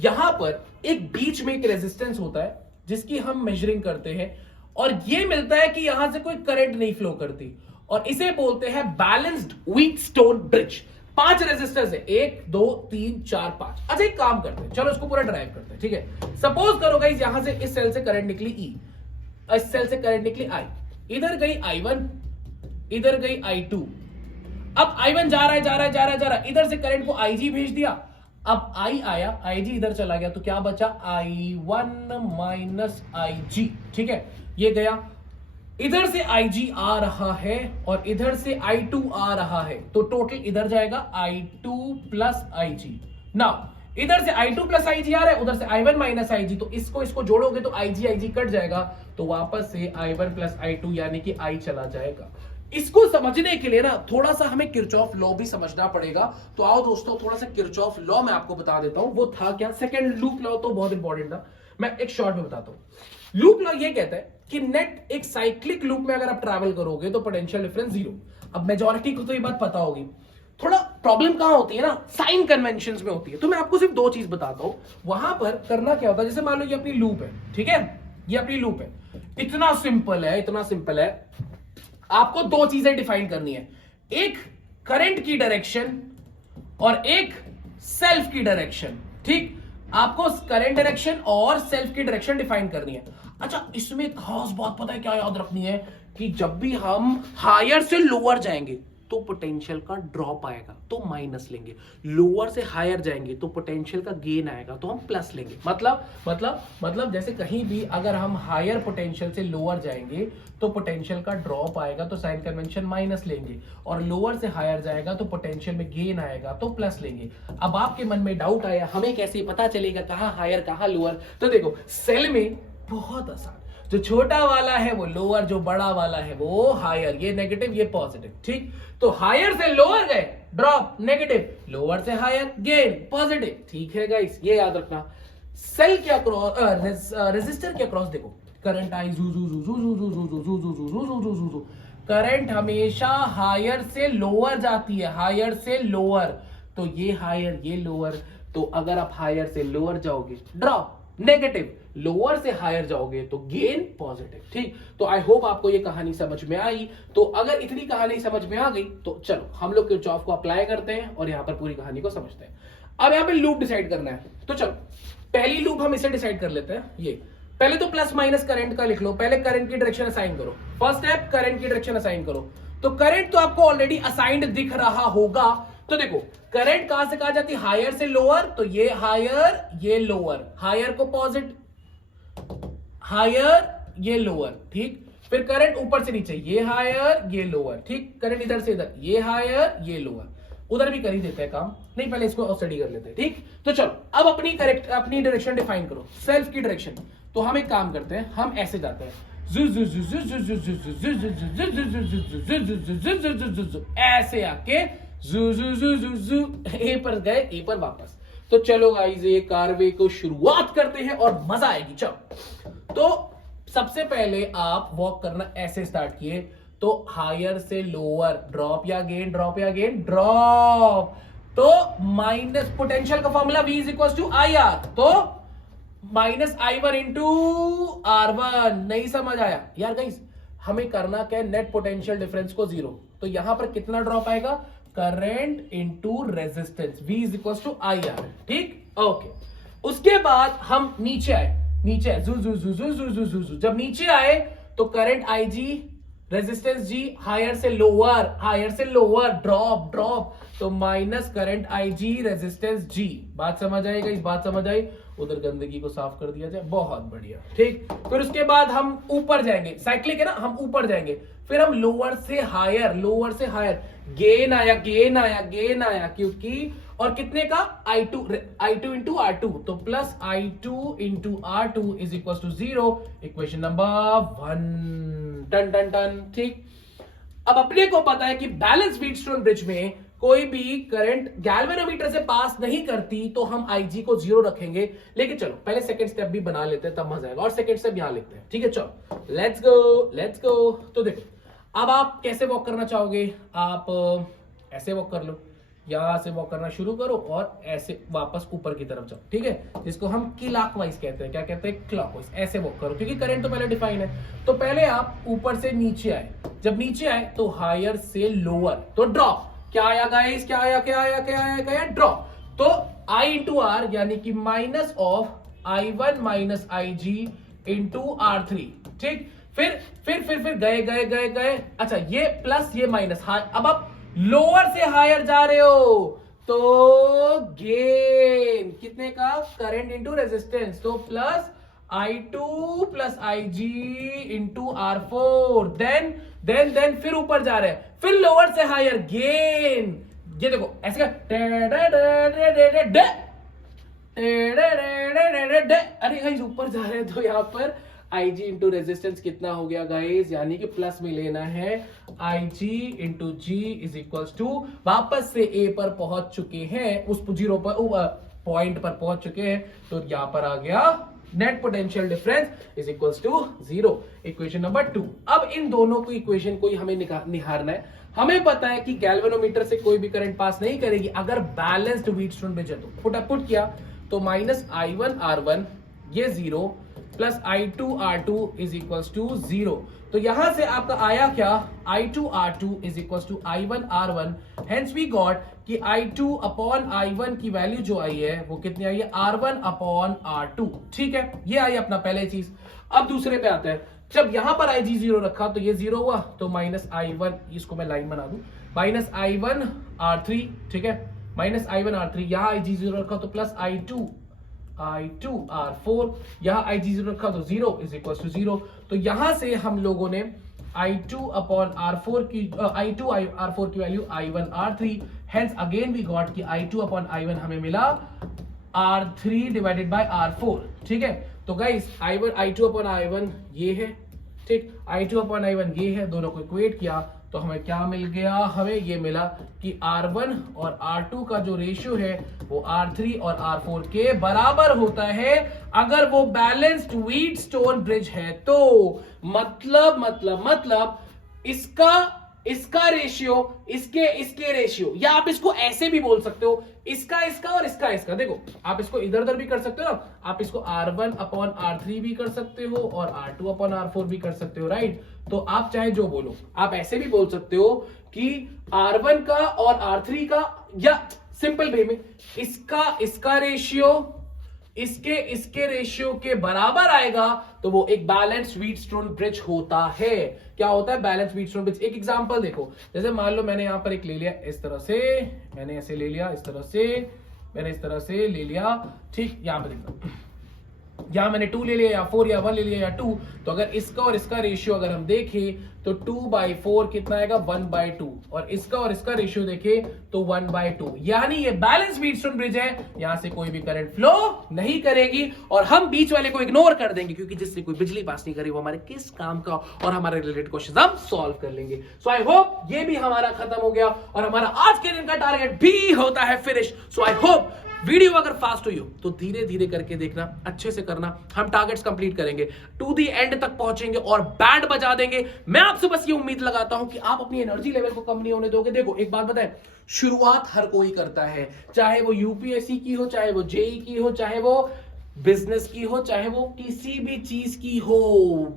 यहां पर एक बीच में एक रेजिस्टेंस होता है जिसकी हम मेजरिंग करते हैं, और ये मिलता है कि यहां से कोई करंट नहीं फ्लो करती, और इसे बोलते हैं बैलेंस्ड व्हीटस्टोन ब्रिज। 5 रेजिस्टर्स है, 1 2 3 4 5। अच्छा एक काम करते हैं, चलो इसको पूरा ड्राइव करते हैं, ठीक है। सपोज करो गाइस यहां से इस सेल से करंट निकली E, इस सेल से करंट निकली I, इधर गई I1, इधर गई I2, अब I1 जा रहा है, इधर से करंट को IG भेज दिया, अब I आया, IG इधर चला गया, तो क्या बचा, I1 माइनस IG, ठीक है, ये गया, इधर से IG आ रहा है और इधर से I2 आ रहा है, तो टोटल इधर जाएगा I2 प्लस IG। नाउ इधर से I2 प्लस IG आ रहा है, उधर से I1 माइनस IG, तो इसको जोड़ोगे तो IG कट जाएगा, तो वापस से I1 प्लस I2 यानी कि I चला जाएगा। इसको समझने के लिए ना थोड़ा सा हमें किरचॉफ लॉ भी समझना पड़ेगा, तो आओ दोस्तों थोड़ा सा किरचॉफ लॉ मैं आपको बता देता हूं। वो था क्या, सेकंड लूप लॉ, तो बहुत इंपॉर्टेंट था, मैं एक शॉर्ट में बताता हूं। लूप लॉ ये कहता है कि नेट एक साइक्लिक लूप में अगर आप ट्रैवल करोगे तो पोटेंशियल डिफरेंस 0। अब मेजॉरिटी को तो ये बात पता होगी, थोड़ा प्रॉब्लम कहां होती है ना, साइन कन्वेंशंस में होती है। तो मैं आपको सिर्फ 2 चीज बताता हूं, वहां पर करना क्या होता है, जैसे मान लो ये अपनी लूप है, ठीक है, ये अपनी लूप है, इतना सिंपल है, आपको 2 चीजें डिफाइन करनी है, एक करंट की डायरेक्शन और एक सेल्फ की डायरेक्शन, ठीक। आपको करंट डायरेक्शन और सेल्फ की डायरेक्शन डिफाइन करनी है। अच्छा, इसमें खास बात पता है क्या याद रखनी है कि जब भी हम हायर से लोअर जाएंगे तो पोटेंशियल का ड्रॉप आएगा तो माइनस लेंगे, लोअर से हायर जाएंगे तो पोटेंशियल का गेन आएगा तो हम प्लस लेंगे। मतलब जैसे कहीं भी अगर हम हायर पोटेंशियल से लोअर जाएंगे तो पोटेंशियल का ड्रॉप आएगा तो साइन कन्वेंशन माइनस लेंगे, और लोअर से हायर जाएगा तो पोटेंशियल में गेन आएगा तो प्लस लेंगे। अब आपके मन में डाउट आया हमें कैसे पता चलेगा कहां हायर कहां लोअर, तो देखो सेल में बहुत आसान, जो छोटा वाला है वो लोअर, जो बड़ा वाला है वो हायर, ये नेगेटिव ये पॉजिटिव, ठीक। तो हायर से लोअर गए ड्रॉप नेगेटिव, लोअर से हायर गेन पॉजिटिव, ठीक है गाइस, ये याद रखना। सेल के अक्रॉस रेजिस्टर के अक्रॉस देखो करंट आई जू जू जू जू जू जू जू जू जू जू जू जू जू जू जू, करंट हमेशा हायर से लोअर जाती है, हायर से लोअर, तो ये हायर ये लोअर, तो अगर आप हायर से लोअर जाओगे ड्रॉप नेगेटिव, लोअर से हायर जाओगे तो गेन पॉजिटिव, ठीक। तो आई होप आपको ये कहानी समझ में आई। तो अगर इतनी कहानी समझ में आ गई तो चलो हम लोग किरचॉफ को अप्लाई करते हैं और यहां पर पूरी कहानी को समझते हैं। अब यहां पे लूप डिसाइड करना है, तो चलो पहली लूप हम इसे डिसाइड कर लेते हैं। ये पहले तो प्लस माइनस करंट का लिख लो, पहले करंट की डायरेक्शन असाइन करो। फर्स्ट स्टेप करंट की डायरेक्शन असाइन करो। तो करंट तो आपको ऑलरेडी असाइंड दिख रहा होगा, तो देखो करंट कहां से कहा जाती है, हायर से लोअर, तो ये हायर ये लोअर, हायर को पॉजिटिव हायर ये लोअर, ठीक। फिर करंट ऊपर से नीचे, ये हायर ये लोअर, ठीक। करंट इधर से इधर, ये हायर ये लोअर, उधर भी कर ही देते हैं काम, नहीं पहले इसको स्टडी कर लेते हैं, ठीक। तो चलो अब अपनी डायरेक्शन डिफाइन करो, सेल्फ की डायरेक्शन। तो हम एक काम करते हैं, हम ऐसे जाते हैं ऐसे आके ए पर गए, ए पर वापस। तो चलो गाइस ये कारवे को शुरुआत करते हैं और मजा आएगी। चलो तो सबसे पहले आप वॉक करना ऐसे स्टार्ट किए, तो हायर से लोअर ड्रॉप या गेन, ड्रॉप या गेन ड्रॉप, तो माइनस पोटेंशियल का formula V is equal to I R, तो माइनस I1 इंटू R1। नहीं समझ आया यार गाइस, हमें करना क्या है, नेट पोटेंशियल डिफरेंस को जीरो, तो यहां पर कितना ड्रॉप आएगा, current into resistance, V is equal to I R, ठीक ओके। उसके बाद हम नीचे आए, नीचे जू जू जू जू जू जू जू, जब नीचे आए तो current IG resistance G, higher से लोअर ड्रॉप ड्रॉप, तो minus current IG resistance G। बात समझ आएगा, इस बात समझ आई, उधर गंदगी को साफ कर दिया जाए, बहुत बढ़िया, ठीक। फिर उसके बाद हम ऊपर जाएंगे, साइक्लिक है ना, हम ऊपर जाएंगे, फिर हम लोअर से हायर, गेन आया क्योंकि, और कितने का, I2 इंटू R2, तो plus I2 into R2 is equal to 0, equation number 1, टन टन टन, ठीक। अब अपने को पता है कि बैलेंस व्हीटस्टोन ब्रिज में कोई भी करंट गैल्वेनोमीटर से पास नहीं करती, तो हम IG को 0 रखेंगे। लेकिन चलो पहले सेकंड स्टेप भी बना लेते हैं, तब मजा आएगा, और सेकंड स्टेप यहां लिखते हैं, ठीक है। चलो लेट्स गो। तो देखो अब आप कैसे वॉक करना चाहोगे, आप ऐसे वॉक कर लो, यहां से वॉक करना शुरू करो और ऐसे वापस ऊपर की तरफ जाओ, ठीक है, जिसको हम क्लॉकवाइज कहते हैं। क्या कहते हैं, क्लॉकवाइज, ऐसे वॉक करो, क्योंकि करंट तो पहले डिफाइन है। तो पहले आप ऊपर से नीचे आए, जब नीचे आए तो हायर से लोअर, तो ड्रॉप, क्या आया गाइस, क्या आया ड्रॉप, तो I इंटू R यानी कि minus of I1 minus IG into R3, ठीक। फिर गए, अच्छा ये प्लस ये माइनस, अब आप लोअर से हायर जा रहे हो, तो गेन कितने का, करंट इंटू रेजिस्टेंस, तो plus I2 plus IG into R4, then फिर ऊपर जा रहे हैं, फिर लोअर से हायर गेन, ये देखो ऐसे अरे गाइस ऊपर जा रहे हैं, तो यहां पर IG इंटू रेजिस्टेंस कितना हो गया गाइस, यानी कि प्लस में लेना है, IG into G is equal to, वापस से A पर पहुंच चुके हैं, उस जीरो पर पॉइंट पर पहुंच चुके हैं, तो यहां पर आ गया net potential difference is equal to 0, equation number 2। अब इन दोनों को इक्वेशन को ही हमें निहारना है। हमें पता है कि गैल्वेनोमीटर से कोई भी करंट पास नहीं करेगी अगर बैलेंस्ड व्हीटस्टोन ब्रिज है, तो पुट किया तो माइनस I1 R1 ये 0 plus I2R2 is equals to 0। तो यहां से आपका आया क्या, I2R2 is equals to I1R1। Hence we got कि I2 अपॉन I1 की वैल्यू जो आई है वो कितनी आई है, R1 अपॉन R2। ठीक है, ये आई अपना पहले चीज। अब दूसरे पे आते हैं। जब यहां पर IG 0 रखा तो ये 0 हुआ, तो माइनस I1, इसको मैं लाइन बना दूं, माइनस I1 R3। ठीक है, माइनस I1 R3, यहां IG 0 रखा तो प्लस I2 R4, यहां IG 0 रखा तो 0 इज इक्वल टू 0। तो यहां से हम लोगों ने I2 अपॉन R4 की I2 R4 की value I1 R3। Hence again we got कि I2 अपॉन I1 हमें मिला R3 डिवाइडेड बाय R4। ठीक है, तो गाइस I2 अपॉन I1 ये है, ठीक, I2 अपॉन I1 ये है, दोनों को इक्वेट किया तो हमें क्या मिल गया, हमें ये मिला कि R1 और R2 का जो रेशियो है वो R3 और R4 के बराबर होता है अगर वो बैलेंस्ड व्हीटस्टोन ब्रिज है। तो मतलब इसका रेशियो इसके रेशियो, या आप इसको ऐसे भी बोल सकते हो, इसका और इसका। देखो आप इसको इधर उधर भी कर सकते हो ना, आप इसको R1 अपॉन R3 भी कर सकते हो और R2 अपॉन R4 भी कर सकते हो, राइट। तो आप चाहे जो बोलो, आप ऐसे भी बोल सकते हो कि R1 का और R3 का, या सिंपल वे में इसका रेशियो इसके रेशियो के बराबर आएगा तो वो एक बैलेंस्ड व्हीटस्टोन ब्रिज होता है। क्या होता है, बैलेंस्ड व्हीटस्टोन ब्रिज। एक एग्जांपल देखो, जैसे मान लो मैंने यहां पर एक ले लिया इस तरह से, मैंने ऐसे ले लिया इस तरह से, मैंने इस तरह से ले लिया, ठीक, यहां पर देखो, यहां मैंने 2 ले लिया या 4 या 1 ले लिया या 2। तो अगर इसका और इसका रेशियो अगर हम देखें तो 2/4 कितना आएगा, 1/2, और इसका रेशियो देखें तो 1/2। यानी ये बैलेंस व्हीटस्टोन ब्रिज है, यहां से कोई भी करंट फ्लो नहीं करेगी और हम बीच वाले को इग्नोर कर देंगे, क्योंकि जिससे कोई बिजली पास नहीं करी वो हमारे किस काम का, और हमारे रिलेटेड क्वेश्चन हम सॉल्व कर लेंगे। सो आई होप ये भी हमारा खत्म हो गया और हमारा आज के दिन का टारगेट भी होता है finish. So I hope video अगर फास्ट हुई हो तो धीरे धीरे करके देखना, अच्छे से करना, हम टारगेट्स कंप्लीट करेंगे, टू दी एंड तक पहुंचेंगे और बैंड बजा देंगे। मैं आपसे बस ये उम्मीद लगाता हूं कि आप अपनी एनर्जी लेवल को कम नहीं होने दोगे। देखो एक बात बताएं, शुरुआत हर कोई करता है, चाहे वो यूपीएससी की हो, चाहे वो जेई की हो, चाहे वो बिजनेस की हो, चाहे वो किसी भी चीज की हो।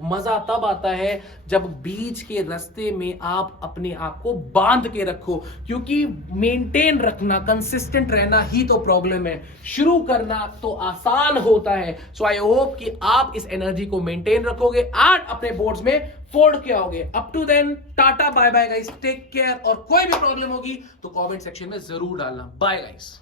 मजा तब आता है जब बीच के रास्ते में आप अपने आप को बांध के रखो, क्योंकि मेंटेन रखना, कंसिस्टेंट रहना ही तो प्रॉब्लम है, शुरू करना तो आसान होता है। सो आई होप कि आप इस एनर्जी को मेंटेन रखोगे, आज अपने बोर्ड्स में फोड़ के आओगे। Up to then tata, bye bye guys, take care, और कोई भी प्रॉब्लम होगी तो कमेंट सेक्शन में जरूर डालना। Bye guys.